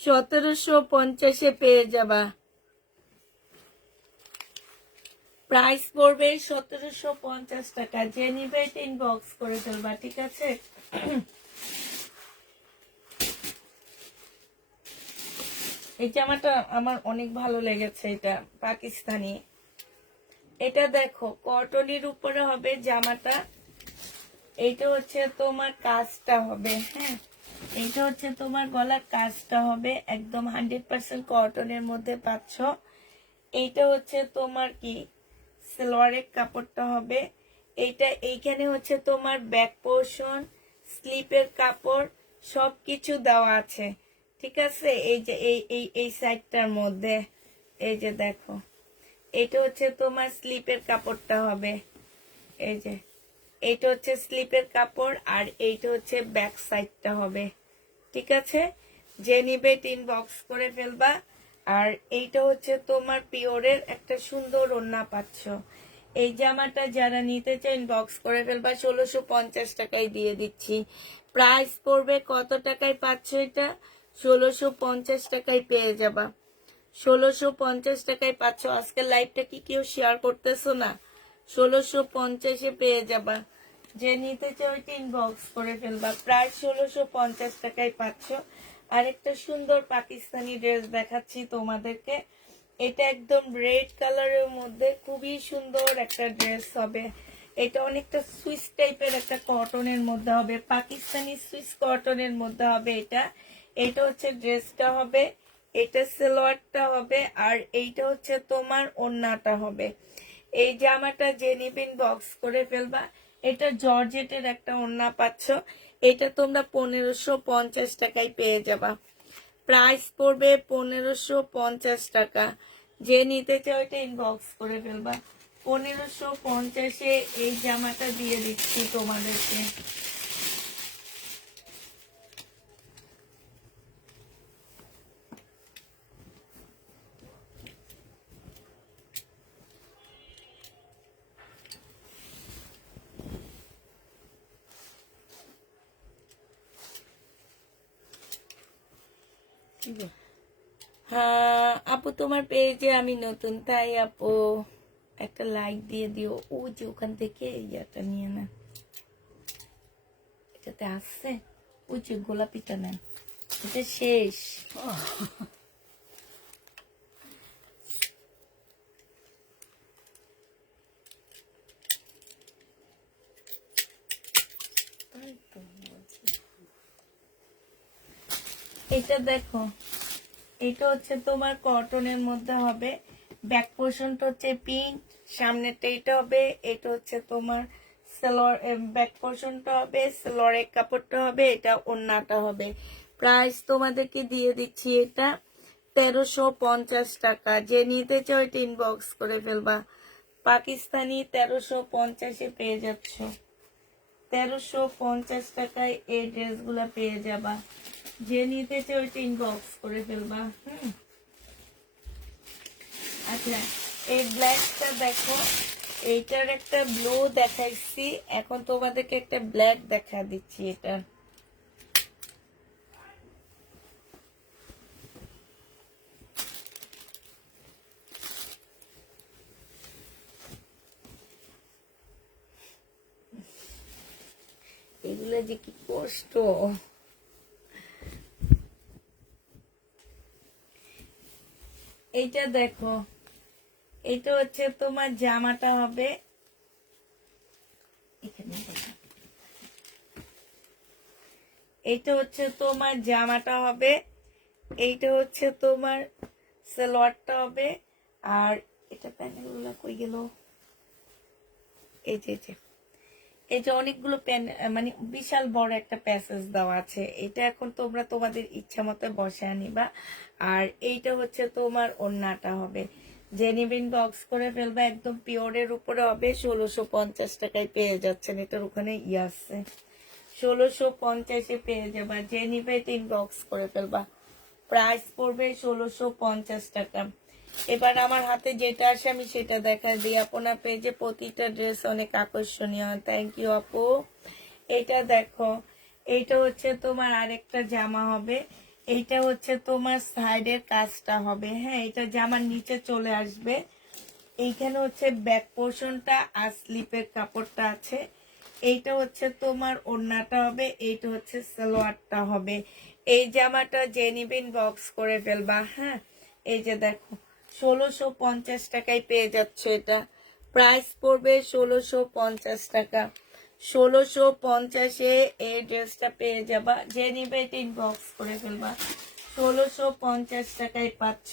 1750-এ পেয়ে যাবা। প্রাইস পড়বে 1750 টাকা। যে নিবে এটা ইনবক্স করে ফেলবা। ঠিক আছে, এই জামাটা আমার অনেক ভালো লেগেছে, এটা পাকিস্তানি। এটা দেখো কটনের উপরে হবে জামাটা। এইটা হচ্ছে তোমার কাজটা হবে। হ্যাঁ, এইটা হচ্ছে তোমার গলার কাজটা হবে, একদম 100% কটনের মধ্যে পাচ্ছ। এইটা হচ্ছে তোমার কি সালোয়ারের কাপড়টা হবে। এইখানে হচ্ছে তোমার ব্যাক পোর্শন, স্লিপের কাপড় সবকিছু দেওয়া আছে, ঠিক আছে। এই যে এই সাইডটার মধ্যে এই যে দেখো, এটা হচ্ছে তোমার স্লিপের কাপড়টা হবে, এই যে এইটা হচ্ছে স্লিপের কাপড়, আর এইটা হচ্ছে ব্যাক সাইডটা হবে, ঠিক আছে। যে নিবে ইনবক্স করে ফেলবা। আর এইটা হচ্ছে তোমার পিওরের একটা সুন্দর ওড়না পাচ্ছ। এই জামাটা যারা নিতে চায় ইনবক্স করে ফেলবা, 1650 টাকায় দিয়ে দিচ্ছি। প্রাইস পড়বে কত টাকায় পাচ্ছ এটা? 1650 টাকায় পেয়ে যাবা। 1650 টাকায় পাচ্ছ। আজকের লাইভটা কি কেউ শেয়ার করতেছো না? 1650-এ পেয়ে যাবা। যে নিতে চাও ওইটা ইনবক্স করে ফেলবা। প্রায় 1650 টাকায় পাচ্ছ। আরেকটা সুন্দর পাকিস্তানি ড্রেস দেখাচ্ছি তোমাদেরকে। এটা একদম রেড কালারের মধ্যে খুবই সুন্দর একটা ড্রেস হবে। এটা অনেকটা সুইস টাইপের একটা কটনের মধ্যে হবে, পাকিস্তানি সুইস কটনের মধ্যে হবে এটা। এটা হচ্ছে ড্রেসটা হবে, এটা সালোয়ারটা হবে, আর এইটা হচ্ছে তোমার ওড়নাটা হবে। এই জামাটা যে নিবেন বক্স করে ফেলবা। এটা জর্জেটের একটা ওড়না পাচ্ছ। এটা তোমরা 1550 টাকায় পেয়ে যাবা। প্রাইস পড়বে 1550 টাকা। যে নিতে চাও এটা ইনবক্স করে ফেলবা। 1550-এ এই জামাটা দিয়ে দিচ্ছি তোমাদেরকে। হ্যাঁ আপু, তোমার পেজে আমি নতুন, তাই আপু একটা লাইক দিয়ে দিও। ও যে ওখান থেকে ইয়াটা নিয়ে না, এটাতে আসছে ওই যে গোলাপিটা নেন, এটা শেষ। এটা দেখো, এটা হচ্ছে তোমার কটনের মধ্যে হবে। ব্যাক পোর্শনটা হচ্ছে পিঙ্ক, সামনেটা এটা হবে। এটা হচ্ছে তোমার সালোয়ার, ব্যাক পোর্শনটা হবে, সালোয়ারের কাপড়টা হবে, এটা ওড়নাটা হবে। প্রাইস তোমাদেরকে দিয়ে দিচ্ছি এটা 1350 টাকা। যে নিতে চাও এটা ইনবক্স করে ফেলবা। পাকিস্তানি 1350-এ পেয়ে যাচ্ছ। 1350 টাকায় এই ড্রেসগুলা পেয়ে যাবা। যে নিতে চাও ওইটা ইনবক্স করে ফেলবা। আচ্ছা, এই ব্ল্যাকটা দেখো, এইটার একটা ব্লু দেখাইছি, এখন তোমাদেরকে একটা ব্ল্যাক দেখা দিচ্ছি। এটা এগুলো যে কি কষ্ট। এইটা দেখো, এটা হচ্ছে তোমার জামাটা হবে, এখানে দেখো। এইটা হচ্ছে তোমার জামাটা হবে, এইটা হচ্ছে তোমার সালোয়ারটা হবে, আর এটা প্যানেলগুলো কই গেল? এই যে এই যে অনেকগুলো প্যান, মানে বিশাল বড় একটা প্যাসেজ দেওয়া আছে। এটা এখন তোমরা তোমাদের ইচ্ছা মতো বসায় নিবা। আর এইটা হচ্ছে তোমার ওড়নাটা হবে। যে নিবেন বক্স করে ফেলবা, একদম পিওরের উপরে হবে। 1650 টাকায় পেয়ে যাচ্ছেন। এটার ওখানে আছে 1650-এ পেয়ে যাবা। যে নিবে ইনবক্স করে ফেলবা। প্রাইস পড়বে 1650 টাকা। এবার আমার হাতে যেটা আসে আমি সেটা দেখা দিই। আপনার পেজে প্রতিটা ড্রেস অনেক আকর্ষণীয়। থ্যাংক ইউ আপু। এটা দেখো, এইটা হচ্ছে তোমার আরেকটা জামা হবে। এইটা হচ্ছে তোমার সাইডের কাজটা হবে। হ্যাঁ, এটা জামার নিচে চলে আসবে। এইখানে হচ্ছে ব্যাক পোর্শনটা আর স্লিপের কাপড়টা আছে। এইটা হচ্ছে তোমার ওড়নাটা হবে, এইটা হচ্ছে সালোয়ারটা হবে। এই জামাটা যে নিবেন বক্স করে ফেলবা। হ্যাঁ, এই যে দেখো, 1650 টাকায় পেয়ে যাচ্ছে এটা। প্রাইস পড়বে 1650 টাকা। 1650-এ এই ড্রেসটা পেয়ে যাবা। যে নিবে এটা ইনবক্স করে ফেলবা। 1650 টাকায় পাচ্ছ।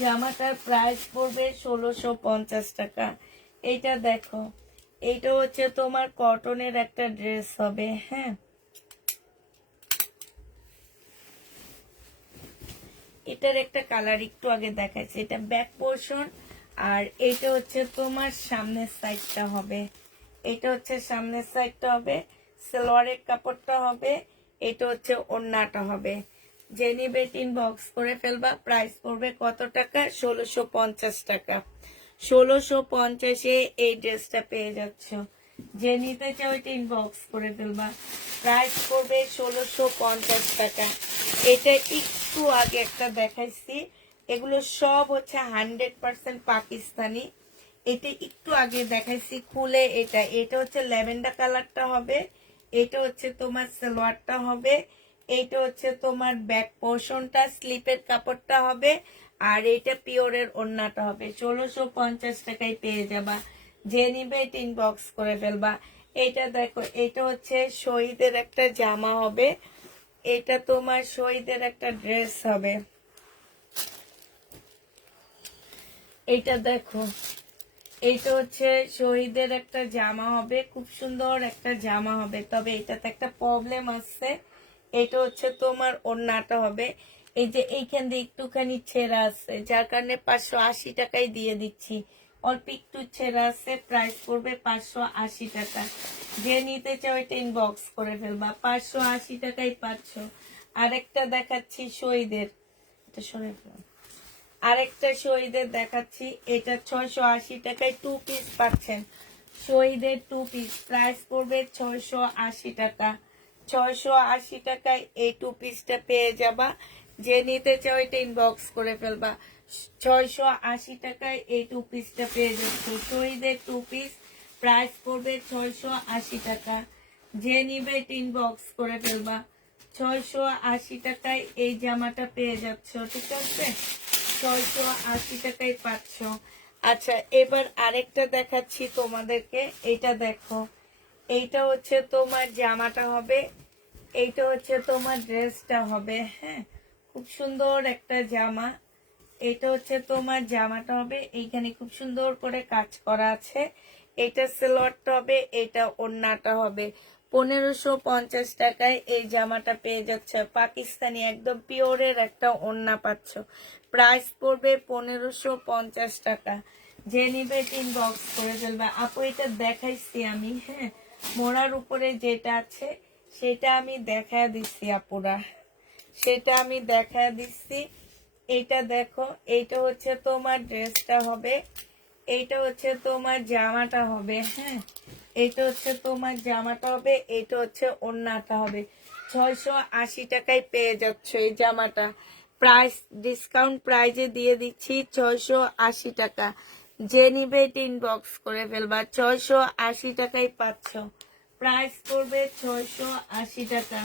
জামাটার প্রাইস পড়বে 1650 টাকা। এইটা দেখো, এইটা হচ্ছে তোমার কটনের একটা ড্রেস হবে। হ্যাঁ, এটার একটা কালার একটু আগে দেখাচ্ছি, এটা ব্যাক পোর্শন। আর এইটা হচ্ছে তোমার সামনের সাইডটা হবে, এটা হচ্ছে সামনের সাইডটা হবে, সালোয়ারের কাপড়টা হবে, এটা হচ্ছে ওড়নাটা হবে। যে নিবে ইনবক্স করে ফেলবা। প্রাইস পড়বে কত টাকা? 1650 টাকা। 1650-এ এই ড্রেসটা পেয়ে যাচ্ছ। যে নিতে চাও এটা ইনবক্স করে ফেলবা। প্রাইস পড়বে 1650 টাকা। এটা একটু আগে একটা দেখাইছি, এগুলো সব হচ্ছে 100% পাকিস্তানি। এটা একটু আগে দেখাইছি খুলে, এটা এটা হচ্ছে ল্যাভেন্ডার কালারটা হবে, এটা হচ্ছে তোমার সালোয়ারটা হবে, এইটা হচ্ছে তোমার ব্যাক পোর্শনটা, স্লিপের কাপড়টা হবে, আর এটা পিওরের ওড়নাটা হবে। 1650 টাকায় পেয়ে যাবা। যে নিবে এটা ইনবক্স করে ফেলবা। এটা দেখো, এটা হচ্ছে শহীদের একটা জামা হবে, এটা তোমার শহীদের একটা ড্রেস হবে। এটা দেখো, এইটা হচ্ছে শহীদের একটা জামা হবে, খুব সুন্দর একটা জামা হবে। তবে এটাতে একটা প্রবলেম আছে, এটা হচ্ছে তোমার ওড়নাটা হবে, এই যে এইখান দিয়ে একটুখানি ছেঁড়া আছে, যার কারণে 580 টাকায় দিয়ে দিচ্ছি। অল্প একটু ছেঁড়া আছে, প্রাইস পড়বে 580 টাকা। যে নিতে চাও এটা ইনবক্স করে ফেলবা। 580 টাকায় পাচ্ছ। আরেকটা দেখাচ্ছি শহীদের, এটা সরে ফেলো। আরেকটা শহীদের দেখাচ্ছি, এটা 680 টাকায় 2 পিস পাচ্ছেন। শহীদের 2 পিস প্রাইস পড়বে 680 টাকা। 680 টাকায় এই 2 পিসটা পেয়ে যাবা। যে নিতে চাও এটা ইনবক্স করে ফেলবা। 680 টাকায় এই 2 পিসটা পেয়ে যাচ্ছ। শহীদের 2 পিস প্রাইস পড়বে 680 টাকা। যে নিবে এটা ইনবক্স করে ফেলবা। 680 টাকায় এই জামাটা পেয়ে যাচ্ছ, ঠিক আছে? 680 টাকায় পাচ্ছ। আচ্ছা, এবার আরেকটা দেখাচ্ছি তোমাদেরকে, এইটা দেখো, এইটা হচ্ছে তোমার জামাটা হবে, এইটা হচ্ছে তোমার ড্রেসটা হবে। হ্যাঁ, খুব সুন্দর একটা জামা। এটা হচ্ছে তোমার জামাটা হবে, এইখানে খুব সুন্দর করে কাজ করা আছে। এটা সালোয়ারটা হবে, এটা ওড়নাটা হবে। 1550 টাকায় এই জামাটা পেয়ে যাচ্ছে। পাকিস্তানি একদম পিওরের একটা ওড়না পাচ্ছ। প্রাইস পড়বে 1550 টাকা। যে নিবে ইনবক্স করে ফেলবে। আপু এটা দেখাইছি আমি, হ্যাঁ, মোড়ার উপরে যেটা আছে সেটা আমি দেখা দিচ্ছি আপুরা, সেটা আমি দেখা দিচ্ছি। এইটা দেখো, এইটা হচ্ছে তোমার ড্রেসটা হবে, এইটা হচ্ছে তোমার জামাটা হবে। হ্যাঁ, এইটা হচ্ছে তোমার জামাটা হবে, এইটা হচ্ছে ওড়নাটা হবে। 680 টাকায় পেয়ে যাচ্ছ এই জামাটা। প্রাইস ডিসকাউন্ট প্রাইজে দিয়ে দিচ্ছি 680 টাকা। যে নিবে এটা ইনবক্স করে ফেলবা। 680 টাকায় পাচ্ছ। প্রাইস করবে 680 টাকা।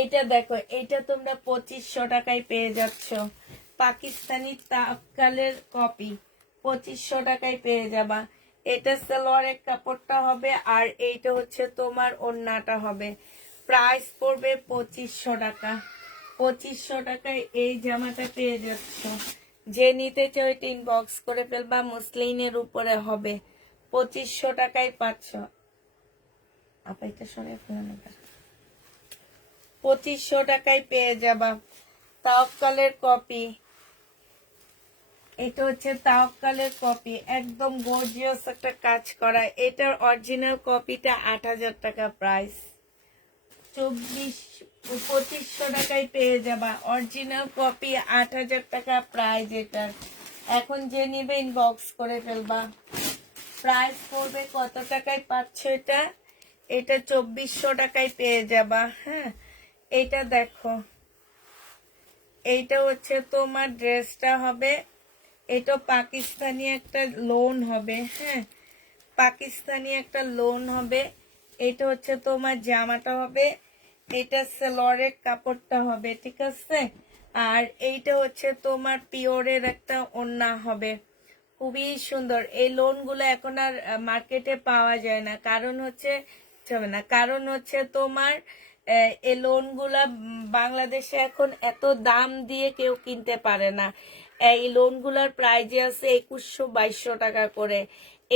এইটা দেখো, এইটা তোমরা 2500 টাকায় পেয়ে যাচ্ছ। পাকিস্তানি তাকালের কপি 2500 টাকায় পেয়ে যাবা। এটা সালোয়ারের কাপড়টা হবে, আর এইটা হচ্ছে তোমার ওড়নাটা হবে। প্রাইস পড়বে 2500 টাকা। 2500 টাকায় এই জামাটা পেয়ে যাচ্ছ। যে নিতে চাও এটা ইনবক্স করে ফেলবা। মুসলিনের উপরে হবে, 2500 টাকায় পাচ্ছ। আপা এটা সরে ফেলে 2500 টাকায় পেয়ে যাবা। তাওয়াক্কালের কপি, এটা হচ্ছে তাওয়াক্কালের কপি, একদম গর্জিয়াস একটা কাজ করা। এটার অরিজিনাল কপিটা 8000 টাকা প্রাইস। 2500 টাকায় পেয়ে যাবা। অরিজিনাল কপি 8000 টাকা প্রাইস এটার। এখন যে নিবে ইনবক্স করে ফেলবা। প্রাইস পড়বে কত টাকায় পাচ্ছ এটা? এটা 2400 টাকায় পেয়ে যাবা। হ্যাঁ, এইটা দেখো, এইটা হচ্ছে তোমার ড্রেসটা হবে, এটা পাকিস্তানি একটা লোন হবে। হ্যাঁ, পাকিস্তানি একটা লোন হবে। এটা হচ্ছে তোমার জামাটা হবে, এটা সালোয়ারের কাপড়টা হবে, ঠিক আছে? আর এইটা হচ্ছে তোমার পিওরের একটা ওড়না হবে। খুবই সুন্দর। এই লোনগুলো এখন আর মার্কেটে পাওয়া যায় না, কারণ হচ্ছে কারণ হচ্ছে তোমার এই লোনগুলা বাংলাদেশে এখন এত দাম দিয়ে কেউ কিনতে পারে না। এই লোনগুলার প্রাইস আছে 2100-2200 টাকা করে।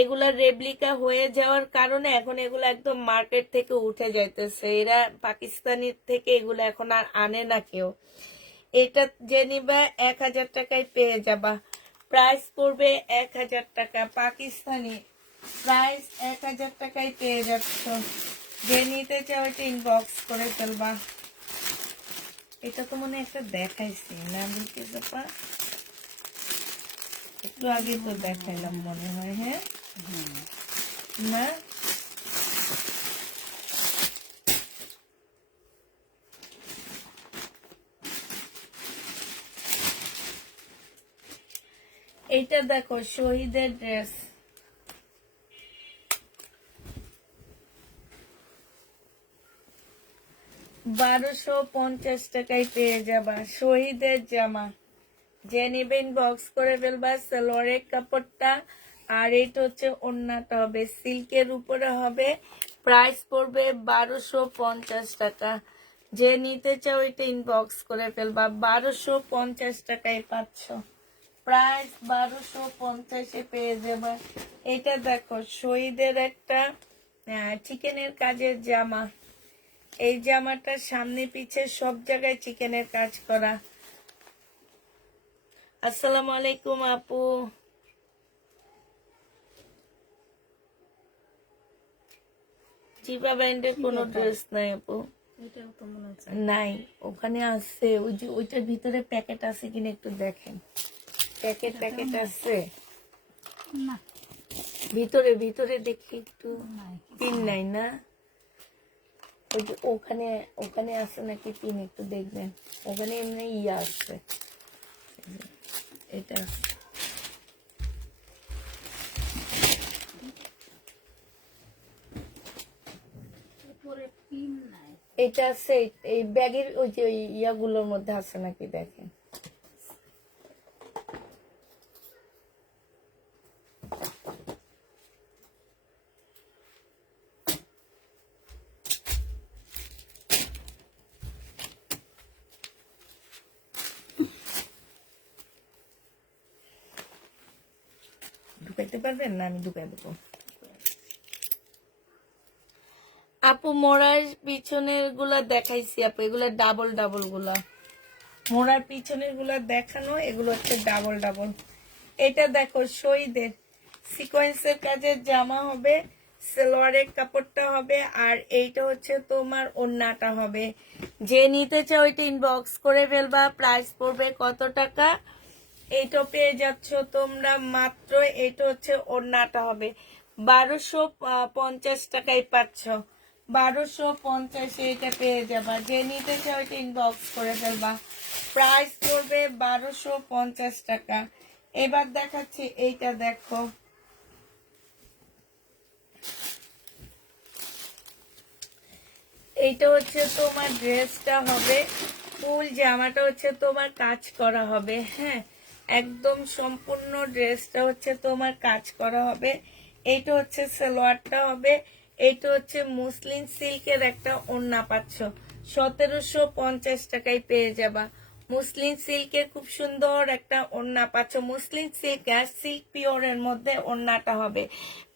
এগুলা রেপ্লিকা হয়ে যাওয়ার কারণে এখন এগুলো একদম মার্কেট থেকে উঠে যাইতেছে, এরা পাকিস্তানি থেকে এগুলো এখন আর আনে না কেউ। এটা যে নিবা 1000 টাকায় পেয়ে যাবা, প্রাইস পড়বে 1000 টাকা, পাকিস্তানি প্রাইস 1000 টাকায় পেয়ে যাচ্ছ। যে নিতে চাও এটা ইনবক্স করে ফেলবা। এটা তো মনে হয় একটা দেখাইছি না বিলকিস আপা, একটু আগে তো দেখাইলাম মনে হয়। হ্যাঁ না, এইটা দেখো শহীদের ড্রেস, $1250 টাকায় পেয়ে যাবা শহীদের জামা। যে নেবেন বক্স করে ফেলবা। সালোয়ারের কাপড়টা আর এটা হচ্ছে ওড়নাটা হবে সিল্কের উপরে হবে, প্রাইস পড়বে 1250 টাকা। যে নিতে চাও এটা ইনবক্স করে ফেলবা, 1250 টাকায় পাচ্ছ, প্রাইস 1250-এ পেয়ে যাবা। এটা দেখো শহীদের একটা চিকেনের কাজের জামা, এই জামাটা সামনে পিছে সব জায়গায় চিকেনের কাজ করা। আসসালামু আলাইকুম আপু। চিপা ব্যান্ডের কোনো ড্রেস নাই আপু, নাই। ওখানে আছে ওই যে ওইটার ভিতরে প্যাকেট আছে কিনা একটু দেখেন, প্যাকেট প্যাকেট আছে ভিতরে ভিতরে দেখি একটু, পিন নাই না, ওই যে ওখানে ওখানে আছে নাকি পিন একটু দেখবেন, ওখানে এমনি ইয়া আছে এটা। এটা আছে এই ব্যাগের ওই যে ইয়াগুলোর মধ্যে আছে নাকি দেখেন। ঢুকাইতে পারবেন না, আমি ঢুকাই দেবো। আপু মোড়ার পিছনের গুলা দেখাইছি আপু, এগুলা ডাবল ডাবল গুলা, মোড়ার পিছনের গুলা দেখানো, এগুলো হচ্ছে ডাবল ডাবল। এটা দেখো শহীদের সিকোয়েন্সের কাজের জামা হবে, সালোয়ারের কাপড়টা হবে, আর এইটা হচ্ছে তোমার ওড়নাটা হবে। যে নিতে চাও ওইটা ইনবক্স করে ফেলবা, প্রাইস পড়বে কত টাকা, এইটা পেয়ে যাচ্ছ তোমরা মাত্র, এইটা হচ্ছে ওড়নাটা হবে 1250 টাকায় পাচ্ছ, 1250 এটা পেয়ে যাবা। যে নিতে চাও এটা ইনবক্স করে ফেলবা, প্রাইস পড়বে 1250 টাকা। এবার দেখাচ্ছি এইটা দেখো, এইটা হচ্ছে তোমার ড্রেসটা হবে, ফুল জামাটা হচ্ছে তোমার কাজ করা হবে। হ্যাঁ, একদম সম্পূর্ণ ড্রেসটা হচ্ছে তোমার কাজ করা হবে। এইটা হচ্ছে সালোয়ারটা হবে, এইটা হচ্ছে মুসলিম সিল্কের একটা ওড়না পাচ্ছ, 1750 টাকায় পেয়ে যাবা। মুসলিম সিল্কের খুব সুন্দর একটা ওড়না পাচ্ছ, মুসলিম সিল্ক আর সিল্ক পিওরের মধ্যে ওড়নাটা হবে,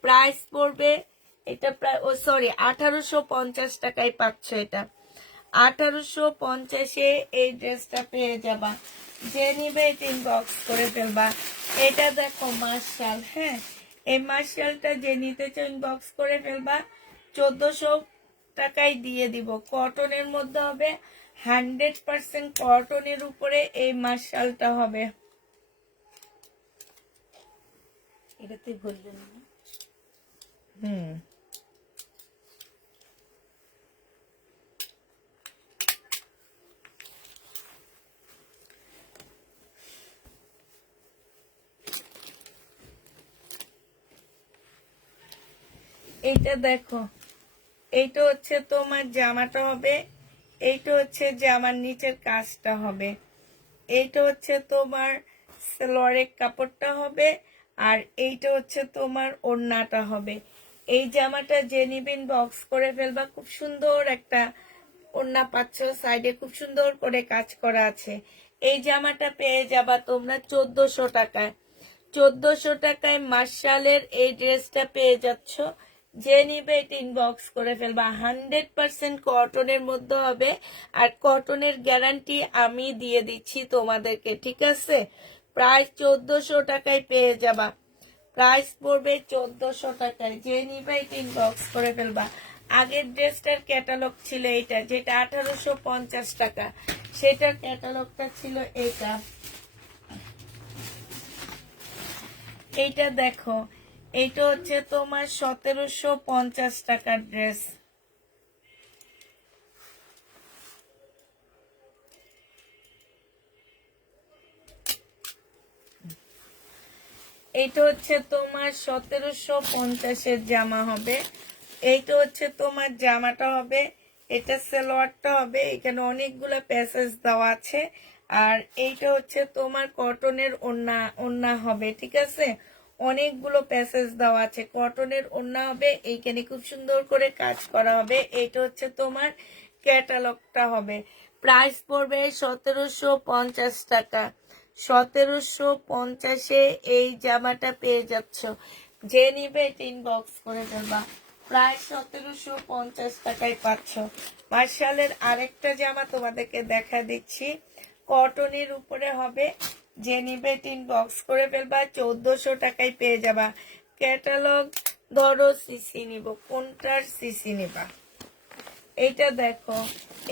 প্রাইস পড়বে এটা প্রায় 1850 টাকায় পাচ্ছ। এটা 1850-এ এই ড্রেসটা পেয়ে যাবা। যে নিবে এটা ইনবক্স করে ফেলবা। এটা দেখো মার্শাল, হ্যাঁ এই মার্শালটা যে নিতে চাও ইনবক্স করে ফেলবা, 1400 টাকায় দিয়ে দিব। কটনের মধ্যে হবে, 100% কটনের উপরে এই মার্শালটা হবে। এটাতে বললেন না? এইটা দেখো, এইটা হচ্ছে তোমার জামাটা হবে, এইটা হচ্ছে জামার নিচের কাজটা হবে, এইটা হচ্ছে তোমার সালোয়ারের কাপড়টা হবে, আর এইটা হচ্ছে তোমার ওড়নাটা হবে। এই জামাটা যে নিবেন বক্স করে ফেলবা, খুব সুন্দর একটা ওড়না পাচ্ছ, সাইডে খুব সুন্দর করে কাজ করা আছে। এই জামাটা পেয়ে যাবা তোমরা 1400 টাকায়। 1400 টাকায় মার্শালের এই ড্রেসটা পেয়ে যাচ্ছ। যে নিবে এটা ইনবক্স করে ফেলবা। 100% কটনের মধ্যে হবে, আর কটনের গ্যারান্টি আমি দিয়ে দিচ্ছি তোমাদেরকে, ঠিক আছে? প্রাইস 1400 টাকায় পেয়ে যাবা। প্রাইস পড়বে 1400 টাকায়। যে নিবে এটা ইনবক্স করে ফেলবা। আগের ড্রেসটার ক্যাটালগ ছিল এইটা, যেটা 1850 টাকা, সেটার ক্যাটালগটা ছিল এইটা। এইটা দেখো, এইটা হচ্ছে তোমার 1750 টাকার ড্রেস। এইটা হচ্ছে তোমার 1750-এর জামা হবে। এইটা হচ্ছে তোমার জামাটা হবে, এটা সালোয়ারটা হবে, এখানে অনেকগুলো প্যাসেজ দেওয়া আছে। আর এইটা হচ্ছে তোমার কটনের ওড়না হবে, ঠিক আছে? অনেকগুলো প্যাসেজ দেওয়া আছে, কটনের ওড়না হবে, এইখানে খুব সুন্দর করে কাজ করা হবে। এইটা হচ্ছে তোমার ক্যাটালগটা হবে। প্রাইস পড়বে 1750 টাকা। 1750-এ এই জামাটা পেয়ে যাচ্ছ। যে নিবে এটা ইনবক্স করে ফেলবা। প্রায় 1750 টাকায় পাচ্ছ। মার্শালের আরেকটা জামা তোমাদেরকে দেখা দিচ্ছি, কটনের উপরে হবে। যে নিবে এটা ইনবক্স করে ফেলবা। 1400 টাকায় পেয়ে যাবা। ক্যাটালগ ধরো সিসি নিব, কোনটার সিসি নিবা? এটা দেখো,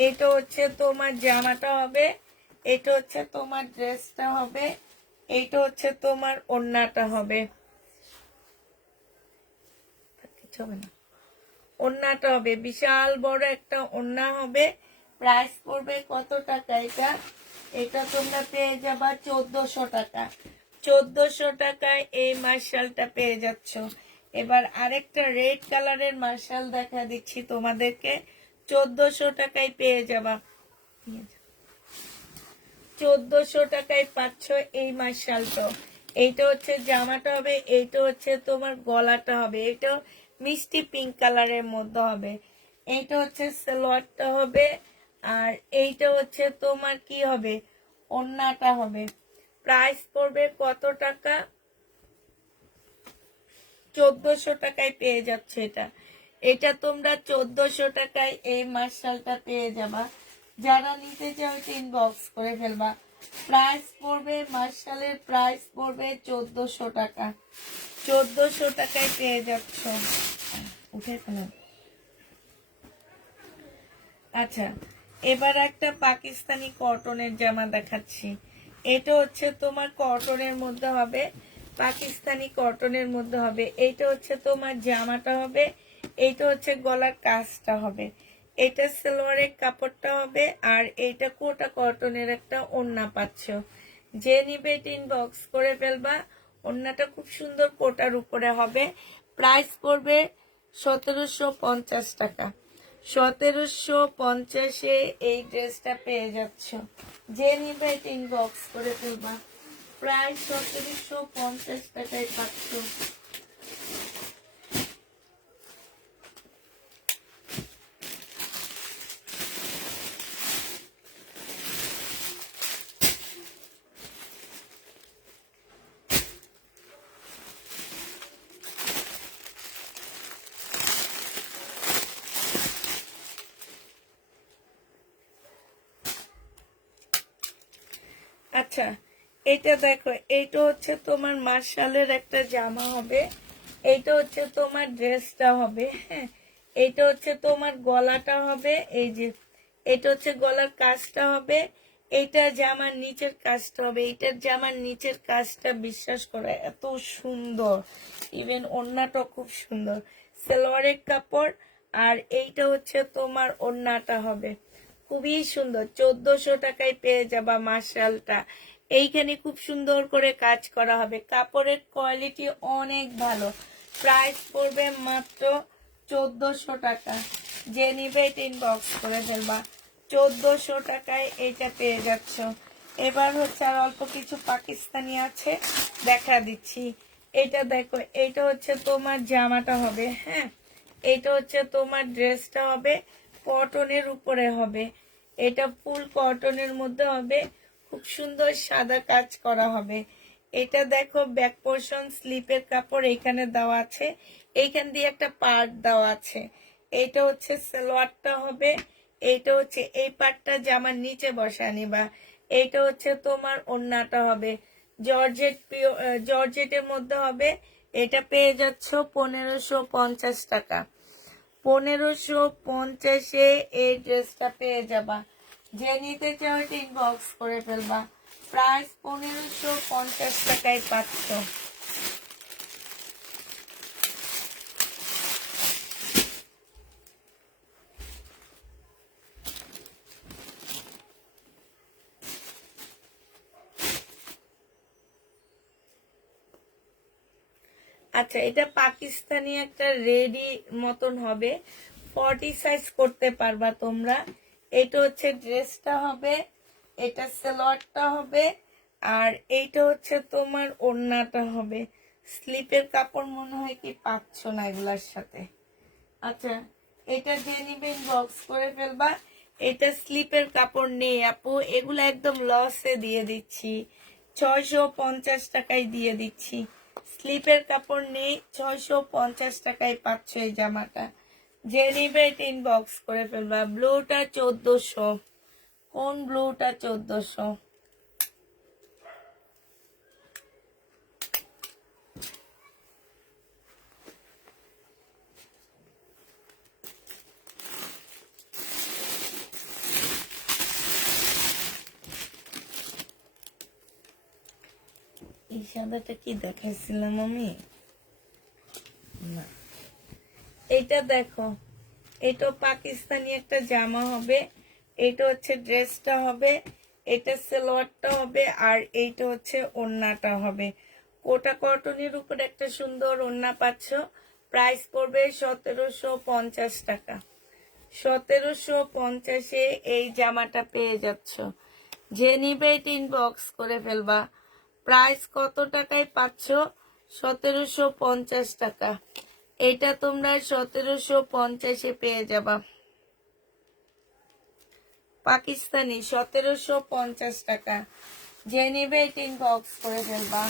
এটা হচ্ছে তোমার জামাটা হবে, এটা হচ্ছে তোমার ড্রেসটা হবে, এইটা হচ্ছে তোমার ওড়নাটা হবে। কিছু হবে না, ওড়নাটা হবে বিশাল বড় একটা ওড়না হবে। প্রাইস পড়বে কত টাকা এটা? এটা তোমরা পেয়ে যাবা 1400 টাকা। 1400 টাকায় এই মার্শালটা পেয়ে যাচ্ছ। এবার আরেকটা রেড কালারের মার্শাল দেখা দিচ্ছি তোমাদেরকে। 1400 টাকায় পেয়ে যাবা। 1400 টাকায় পাচ্ছ এই মার্শালটা। এইটা হচ্ছে জামাটা হবে, এইটা হচ্ছে তোমার গলাটা হবে, এটা মিষ্টি পিঙ্ক কালারের মধ্যে হবে। এইটা হচ্ছে সালোয়ারটা হবে, আর এইটা হচ্ছে তোমার কি হবে, ওড়নাটা হবে। প্রাইস পড়বে কত টাকা? 1400 টাকায় পেয়ে যাচ্ছে এটা। এটা তোমরা 1400 টাকায় এই মার্শালটা পেয়ে যাবা। যারা নিতে চাও এটা ইনবক্স করে ফেলবা। প্রাইস পড়বে, মার্শালের প্রাইস পড়বে 1400 টাকা। 1400 টাকায় পেয়ে যাচ্ছ। উঠে ফেলেন। আচ্ছা, এবার একটা পাকিস্তানি কটনের জামা দেখাচ্ছি। এটা হচ্ছে তোমার কটনের মধ্যে হবে, পাকিস্তানি কটনের মধ্যে হবে। এইটা হচ্ছে তোমার জামাটা হবে, এইটা হচ্ছে গলার কাজটা হবে, এটা সালোয়ারের কাপড়টা হবে, আর এইটা কোটা কটনের একটা ওড়না পাচ্ছ। যে নিবে এটা ইনবক্স করে ফেলবা। ওড়নাটা খুব সুন্দর কোটার উপরে হবে। প্রাইস পড়বে 1750 টাকা। 1750-এ এই ড্রেসটা পেয়ে যাচ্ছ। যে নিবে এটা ইনবক্স করে ফেলবা। প্রায় 1750 টাকায় পাচ্ছ। আচ্ছা, এটা দেখো, এইটা হচ্ছে তোমার মার্শালের একটা জামা হবে, এইটা হচ্ছে তোমার ড্রেসটা হবে। হ্যাঁ, এইটা হচ্ছে তোমার গলাটা হবে, এই যে এটা হচ্ছে গলার কাজটা হবে, এইটা জামার নিচের কাজটা হবে। এইটার জামার নিচের কাজটা বিশ্বাস করা এত সুন্দর, ইভেন ওড়নাটা খুব সুন্দর, সালোয়ারের কাপড়। আর এইটা হচ্ছে তোমার ওড়নাটা হবে, খুবই সুন্দর। 1400 টাকায় পেয়ে যাবা মার্শালটা। এইখানে খুব সুন্দর করে কাজ করা হবে, কাপড়ের কোয়ালিটি অনেক ভালো। প্রাইস পড়বে মাত্র 1400 টাকা। যে নিবে এটা ইনবক্স করে ফেলবা। 1400 টাকায় এইটা পেয়ে যাচ্ছ। এবার হচ্ছে আর অল্প কিছু পাকিস্তানি আছে, দেখা দিচ্ছি। এটা দেখো, এইটা হচ্ছে তোমার জামাটা হবে। হ্যাঁ, এইটা হচ্ছে তোমার ড্রেসটা হবে, কটনের উপরে হবে, এটা ফুল কটনের মধ্যে হবে, খুব সুন্দর সাদা কাজ করা হবে। এটা দেখো ব্যাক পোর্শন, স্লিপের কাপড় এখানে দেওয়া আছে, এইখান দিয়ে একটা পার্ট দেওয়া আছে। এইটা হচ্ছে সালোয়ারটা হবে, এইটা হচ্ছে এই পার্টটা জামার নিচে বসা নিবা। এইটা হচ্ছে তোমার ওড়নাটা হবে, জর্জেট জর্জেটের মধ্যে হবে। এটা পেয়ে যাচ্ছ 1550 টাকা। 1550-এ এই ড্রেসটা পেয়ে যাবা। যে নিতে চাও এটা ইনবক্স করে ফেলবা। প্রাইস 1550 টাকায় পাচ্ছ। আচ্ছা, এটা পাকিস্তানি একটা রেডি মতন হবে, 40 সাইজ করতে পারবা তোমরা। এটা হচ্ছে ড্রেসটা হবে, এটা সালোয়ারটা হবে, আর এইটা হচ্ছে তোমার ওড়নাটা হবে। স্লিপের কাপড় মনে হয় কি পাচ্ছ না এগুলার সাথে। আচ্ছা, এটা যে নিবে ইনবক্স করে ফেলবা। এটা স্লিপের কাপড় নেই আপু, এগুলো একদম লসে দিয়ে দিচ্ছি, 650 টাকায় দিয়ে দিচ্ছি। স্লিপের কাপড় নেই, 650 টাকায় পাচ্ছ এই জামাটা। যে নিবে এটা ইনবক্স করে ফেলবা। ব্লুটা 1400। কোন ব্লুটা 1400? এই সাদাটা কি দেখাইছিলাম আমি? না, এটা দেখো, এটা পাকিস্তানি একটা জামা হবে, এটা হচ্ছে ড্রেসটা হবে, এটা সালোয়ারটা হবে, আর এইটা হচ্ছে ওড়নাটা হবে। কোটা কটনের উপর একটা সুন্দর ওড়না পাচ্ছ। প্রাইস পড়বে 1750 টাকা। 1750-এ এই জামাটা পেয়ে যাচ্ছ। যে নিবে এটা ইনবক্স করে ফেলবা। প্রাইস কত টাকায় পাচ্ছ? 1750 টাকা। এটা তোমরা 1750-এ পেয়ে যাবা। পাকিস্তানি 1750 টাকা। যে নিবে এটা ইনবক্স করে ফেলবা।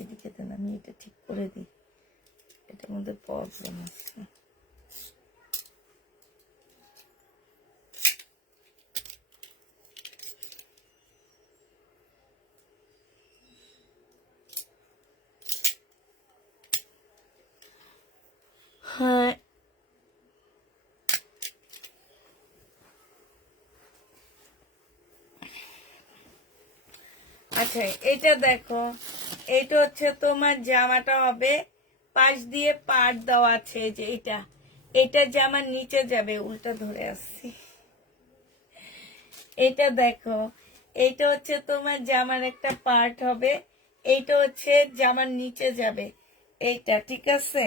এদিকে দেন, আমি এটা ঠিক করে দিই, এটার মধ্যে প্রবলেম আছে। হ্যাঁ, আচ্ছা, এটা দেখো, এটা হচ্ছে তোমার জামাটা হবে, পাশ দিয়ে পাট দেওয়া আছে, যে এটা জামার নিচে যাবে, উল্টা ধরে আসছি। এটা দেখো, এইটা হচ্ছে তোমার জামার একটা পার্ট হবে, এইটা হচ্ছে জামার নিচে যাবে, এইটা ঠিক আছে।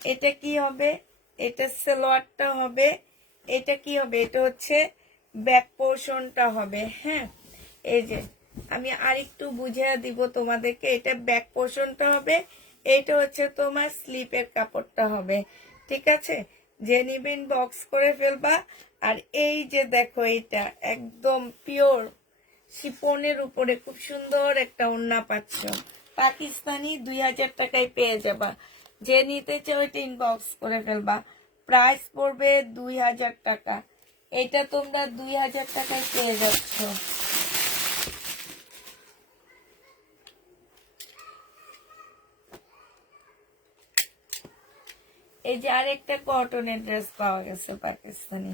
এটা কি হবে? এটা সালোয়ারটা হবে। এটা কি হবে? এটা হচ্ছে ব্যাক পোর্শনটা হবে। হ্যাঁ, এই যে আমি আরেকটু বুঝিয়ে দিব তোমাদেরকে, এটা ব্যাক পোর্শনটা হবে, এইটা হচ্ছে তোমার স্লিপের কাপড়টা হবে। ঠিক আছে, যে নিবেন বক্স করে ফেলবা। আর এই যে দেখো, এটা একদম পিওর শিফনের উপরে খুব সুন্দর একটা ওড়না পাচ্ছ, পাকিস্তানি, 2000 টাকায় পেয়ে যাবা। যে নিতে চাও এটা ইনবক্স করে ফেলবা। প্রাইস পড়বে 2000 টাকা। এটা তোমরা 2000 টাকায় পেয়ে যাচ্ছ। এই যে আরেকটা কটনের ড্রেস পাওয়া গেছে পাকিস্তানি।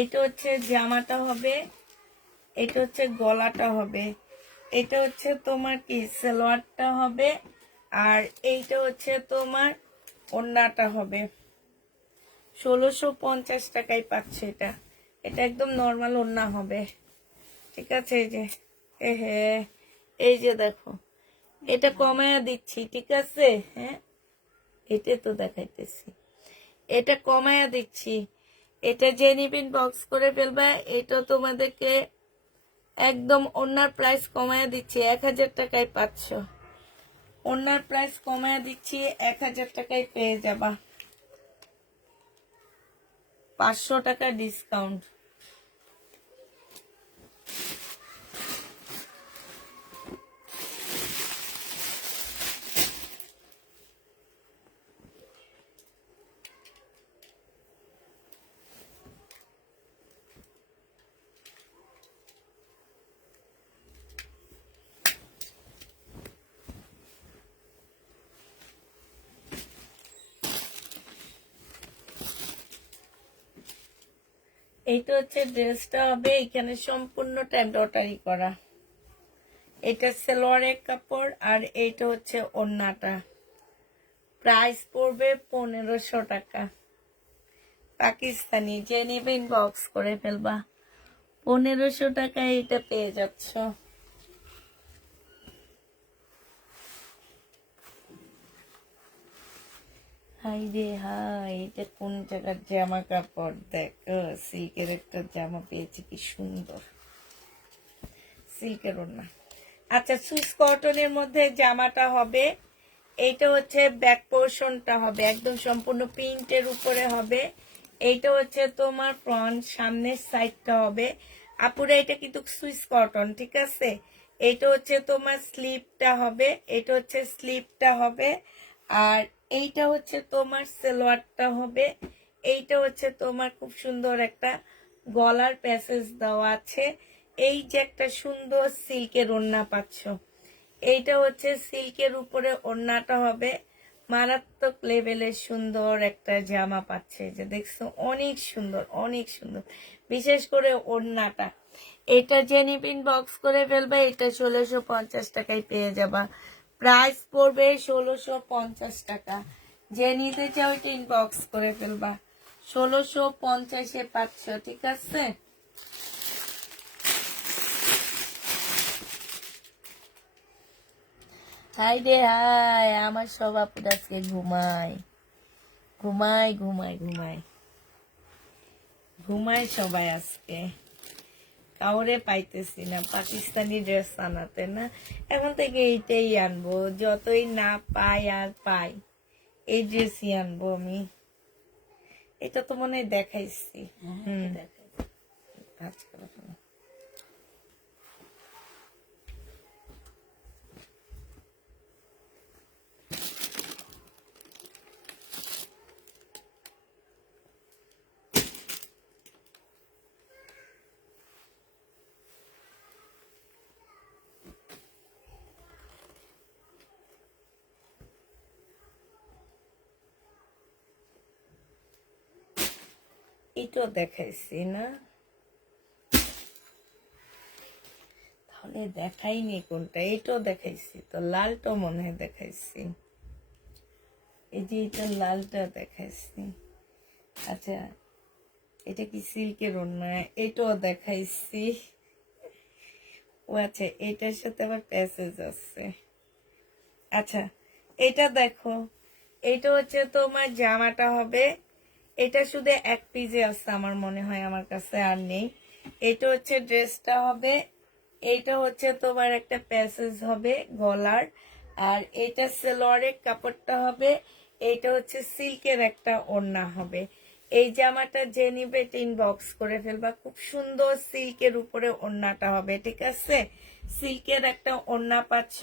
এটা হচ্ছে জামাটা হবে, এটা হচ্ছে গলাটা হবে, এটা হচ্ছে তোমার কি সালোয়ারটা হবে, আর এইটা হচ্ছে তোমার ওড়নাটা হবে। 1650 টাকায় পাচ্ছে এটা। এটা একদম নর্মাল ওড়না হবে। ঠিক আছে, এই যে হে, এই যে দেখো, এটা কমায়া দিচ্ছি, ঠিক আছে? হ্যাঁ, এটা তো দেখাইতেছি, এটা কমায়া দিচ্ছি। এটা যে নিবেন বক্স করে ফেলবা। এটা তোমাদেরকে একদম ওনার প্রাইস কমায়া দিচ্ছি, 1000 টাকায় পাচ্ছ। ওনার প্রাইস কমায়া দিচ্ছি, 1000 টাকায় পেয়ে যাবা, 500 টাকা ডিসকাউন্ট। এইটা হচ্ছে ড্রেসটা হবে, এখানে সম্পূর্ণটা এমব্রয়ডারি করা। এটা সালোয়ারের কাপড় আর এইটা হচ্ছে ওড়নাটা। প্রাইস পড়বে 1500 টাকা পাকিস্তানি। যে নেবেন বক্স করে ফেলবা, 1500 টাকায় এটা পেয়ে যাচ্ছ। হাই রে হাই, এটা কোন জায়গার জামা কাপড় দেখো, সিল্কের একটা জামা পেয়েছি, কি সুন্দর সিল্কের ওড়না। আচ্ছা, সুইস কটনের মধ্যে জামাটা হবে। এইটা হচ্ছে ব্যাক পোর্শনটা হবে একদম সম্পূর্ণ প্রিন্টের উপরে হবে। এইটা হচ্ছে তোমার ফ্রন্ট, সামনের সাইডটা হবে। আপুরা এটা কিন্তু সুইস কটন, ঠিক আছে? এইটা হচ্ছে তোমার স্লিপটা হবে, এটা হচ্ছে স্লিপটা হবে। আর এইটা হচ্ছে তোমার সালোয়ারটা হবে। এইটা হচ্ছে তোমার খুব সুন্দর একটা গলার প্যাসেজ দেওয়া আছে। এই যে একটা সুন্দর সিল্কের ওড়না পাচ্ছ, এইটা হচ্ছে সিল্কের উপরে ওড়নাটা হবে। মারাত্মক লেভেলের সুন্দর একটা জামা পাচ্ছে, যে দেখছো, অনেক সুন্দর, অনেক সুন্দর। বিশেষ করে ওড়নাটা, এটা যে নিবিন বক্স করে ফেলবে, এটা 1650 টাকায় পেয়ে যাবা। প্রাইস পড়বে 1650 টাকা। যে নিতে চাও এটা ইনবক্স করে ফেলবা, 1650-এ পাচ্ছ, ঠিক আছে? হাই রে হাই, আমার সব আপুর আজকে ঘুমায় ঘুমায় ঘুমায় ঘুমায় ঘুমায় সবাই আজকে। কাউরে পাইতেছি না পাকিস্তানি ড্রেস আনাতে, না এখন থেকে এইটাই আনবো, যতই না পাই আর পাই, এই ড্রেসই আনবো আমি। এটা তো মনে হয় দেখাইছি। ভাঁজ করে ফেলো। এটাও দেখাইছি না, তাহলে দেখাইনি কোনটা? এটাও দেখাইছি তো, লালটা মনে হয় দেখাইছি, এই যে এটা লালটা দেখাইছি। আচ্ছা, এটা কি সিল্কের ওড়না? এটাও দেখাইছি। ও আচ্ছা, এটার সাথে আবার প্যাসেজ আছে। আচ্ছা, এটা দেখো, এটা হচ্ছে তোমার জামাটা হবে। এটা শুধু এক পিসে আছে আমার মনে হয়, আমার কাছে আর নেই। এটা হচ্ছে ড্রেসটা হবে। এইটা হচ্ছে তোমার একটা প্যাসেজ হবে গলার। আর এটা সালোয়ারের কাপড়টা হবে। এইটা হচ্ছে সিল্কের একটা ওড়না হবে। এই জামাটা যে নিবে ইনবক্স করে ফেলবা, খুব সুন্দর সিল্কের উপরে ওড়নাটা হবে, ঠিক আছে? সিল্কের একটা ওড়না পাচ্ছ।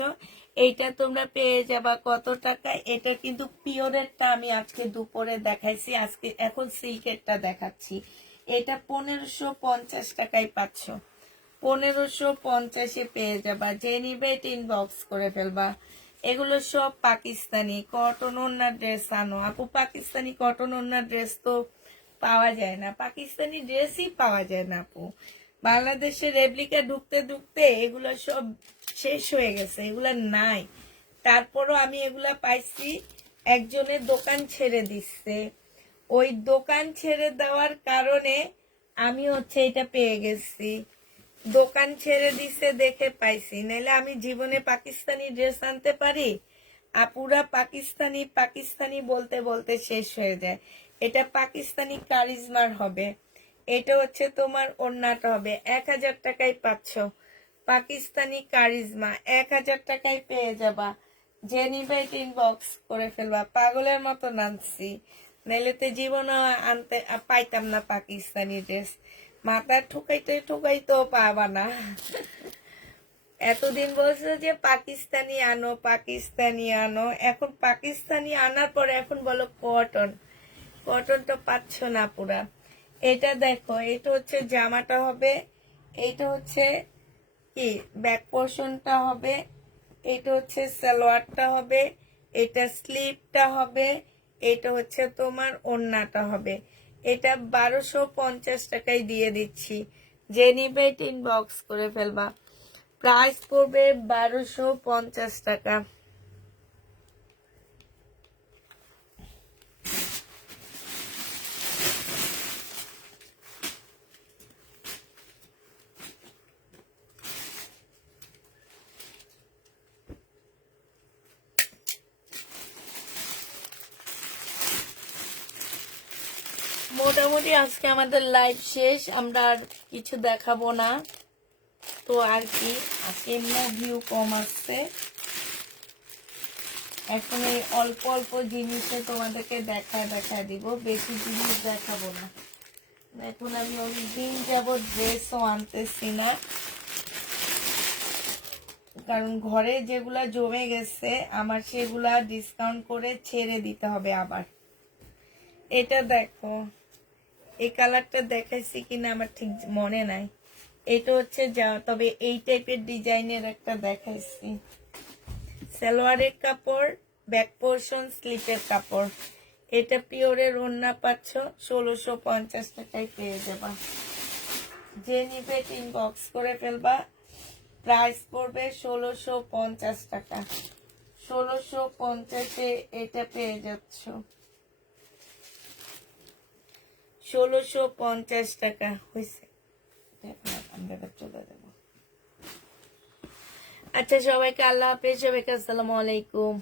এইটা তোমরা পেয়ে যাবা কত টাকায়? এটা কিন্তু পিওরেরটা আমি আজকে দুপুরে দেখাইছি, আজকে এখন সিল্কেরটা দেখাচ্ছি। এটা 1550 টাকায় পাচ্ছ, 1550-এ পেয়ে যাবা। যে নিবে ইনবক্স করে ফেলবা। এগুলো সব পাকিস্তানি কটন ওড়নার ড্রেস আনো আপু, পাকিস্তানি কটন ওড়নার ড্রেস তো পাওয়া যায় না, পাকিস্তানি ড্রেসই পাওয়া যায় না আপু। বাংলাদেশের রেপ্লিকা ঢুকতে ঢুকতে এগুলো সব শেষ হয়ে গেছে, এগুলা নাই। তারপরও আমি এগুলা পাইছি, একজনের দোকান ছেড়ে দিচ্ছে, ওই দোকান ছেড়ে দেওয়ার কারণে আমি হচ্ছে এটা পেয়ে গেছি। দোকান ছেড়ে দিছে দেখে পাইছি, নাইলে আমি জীবনে পাকিস্তানি ড্রেস আনতে পারি? আপুরা পাকিস্তানি পাকিস্তানি বলতে বলতে শেষ হয়ে যায়। এটা পাকিস্তানি কারিজমার হবে, এটা হচ্ছে তোমার ওড়নাটা হবে। 1000 টাকায় পাচ্ছ পাকিস্তানি কারিজমা, 1000 টাকায় পেয়ে যাবা। যে নিবে ইনবক্স করে ফেলবা। পাগলের মতো নাচছি, নাইলে তো জীবনে আনতে পাইতাম না পাকিস্তানি ড্রেস। মাথা ঠুকাইতে ঠুকাইতেও পাবা না। এতদিন বলছো যে পাকিস্তানি আনো পাকিস্তানি আনো, এখন পাকিস্তানি আনার পরে এখন বলো কটন। কটন তো পাচ্ছ না পুরা। এটা দেখো, এটা হচ্ছে জামাটা হবে, এটা হচ্ছে কি ব্যাক পোর্শনটা হবে, এটা হচ্ছে সালোয়ারটা হবে, এটা স্লিভটা হবে, এটা হচ্ছে তোমার ওড়নাটা হবে। এটা 1250 টাকায় দিয়ে দিচ্ছি। যে নিবে ইনবক্স করে ফেলবা। প্রাইস পড়বে 1250 টাকা। মোটামুটি আজকে আমাদের লাইভ শেষ, আমরা আর কিছু দেখাবো না। তো আর কি, আজকে এমনি ভিউ কম আসছে। এখন এই অল্প অল্প জিনিসে তোমাদেরকে দেখায় দিব, বেশি জিনিস দেখাবো না। এখন আমি অনেকদিন যাবত ড্রেসও আনতেছি না, কারণ ঘরে যেগুলা জমে গেছে আমার সেগুলা ডিসকাউন্ট করে ছেড়ে দিতে হবে আবার। এটা দেখো, এই কালারটা দেখাইছি কিনা আমার ঠিক মনে নাই। এটা হচ্ছে যা, তবে এই টাইপের ডিজাইনের একটা দেখাইছি। সালোয়ারের কাপড়, ব্যাক পোর্শন, স্লিপের কাপড়। এটা পিওরের ওড়না পাচ্ছ 1650 টাকায় পেয়ে যাবা। যে নিবে ইনবক্স করে ফেলবা। প্রাইস পড়বে 1650 টাকা। 1650-এ এটা পেয়ে যাচ্ছ। 1650 টাকা হয়েছে। আমরা চলে যাবো। আচ্ছা, সবাইকে আল্লাহ হাফেজ, সবাইকে আসসালামু আলাইকুম।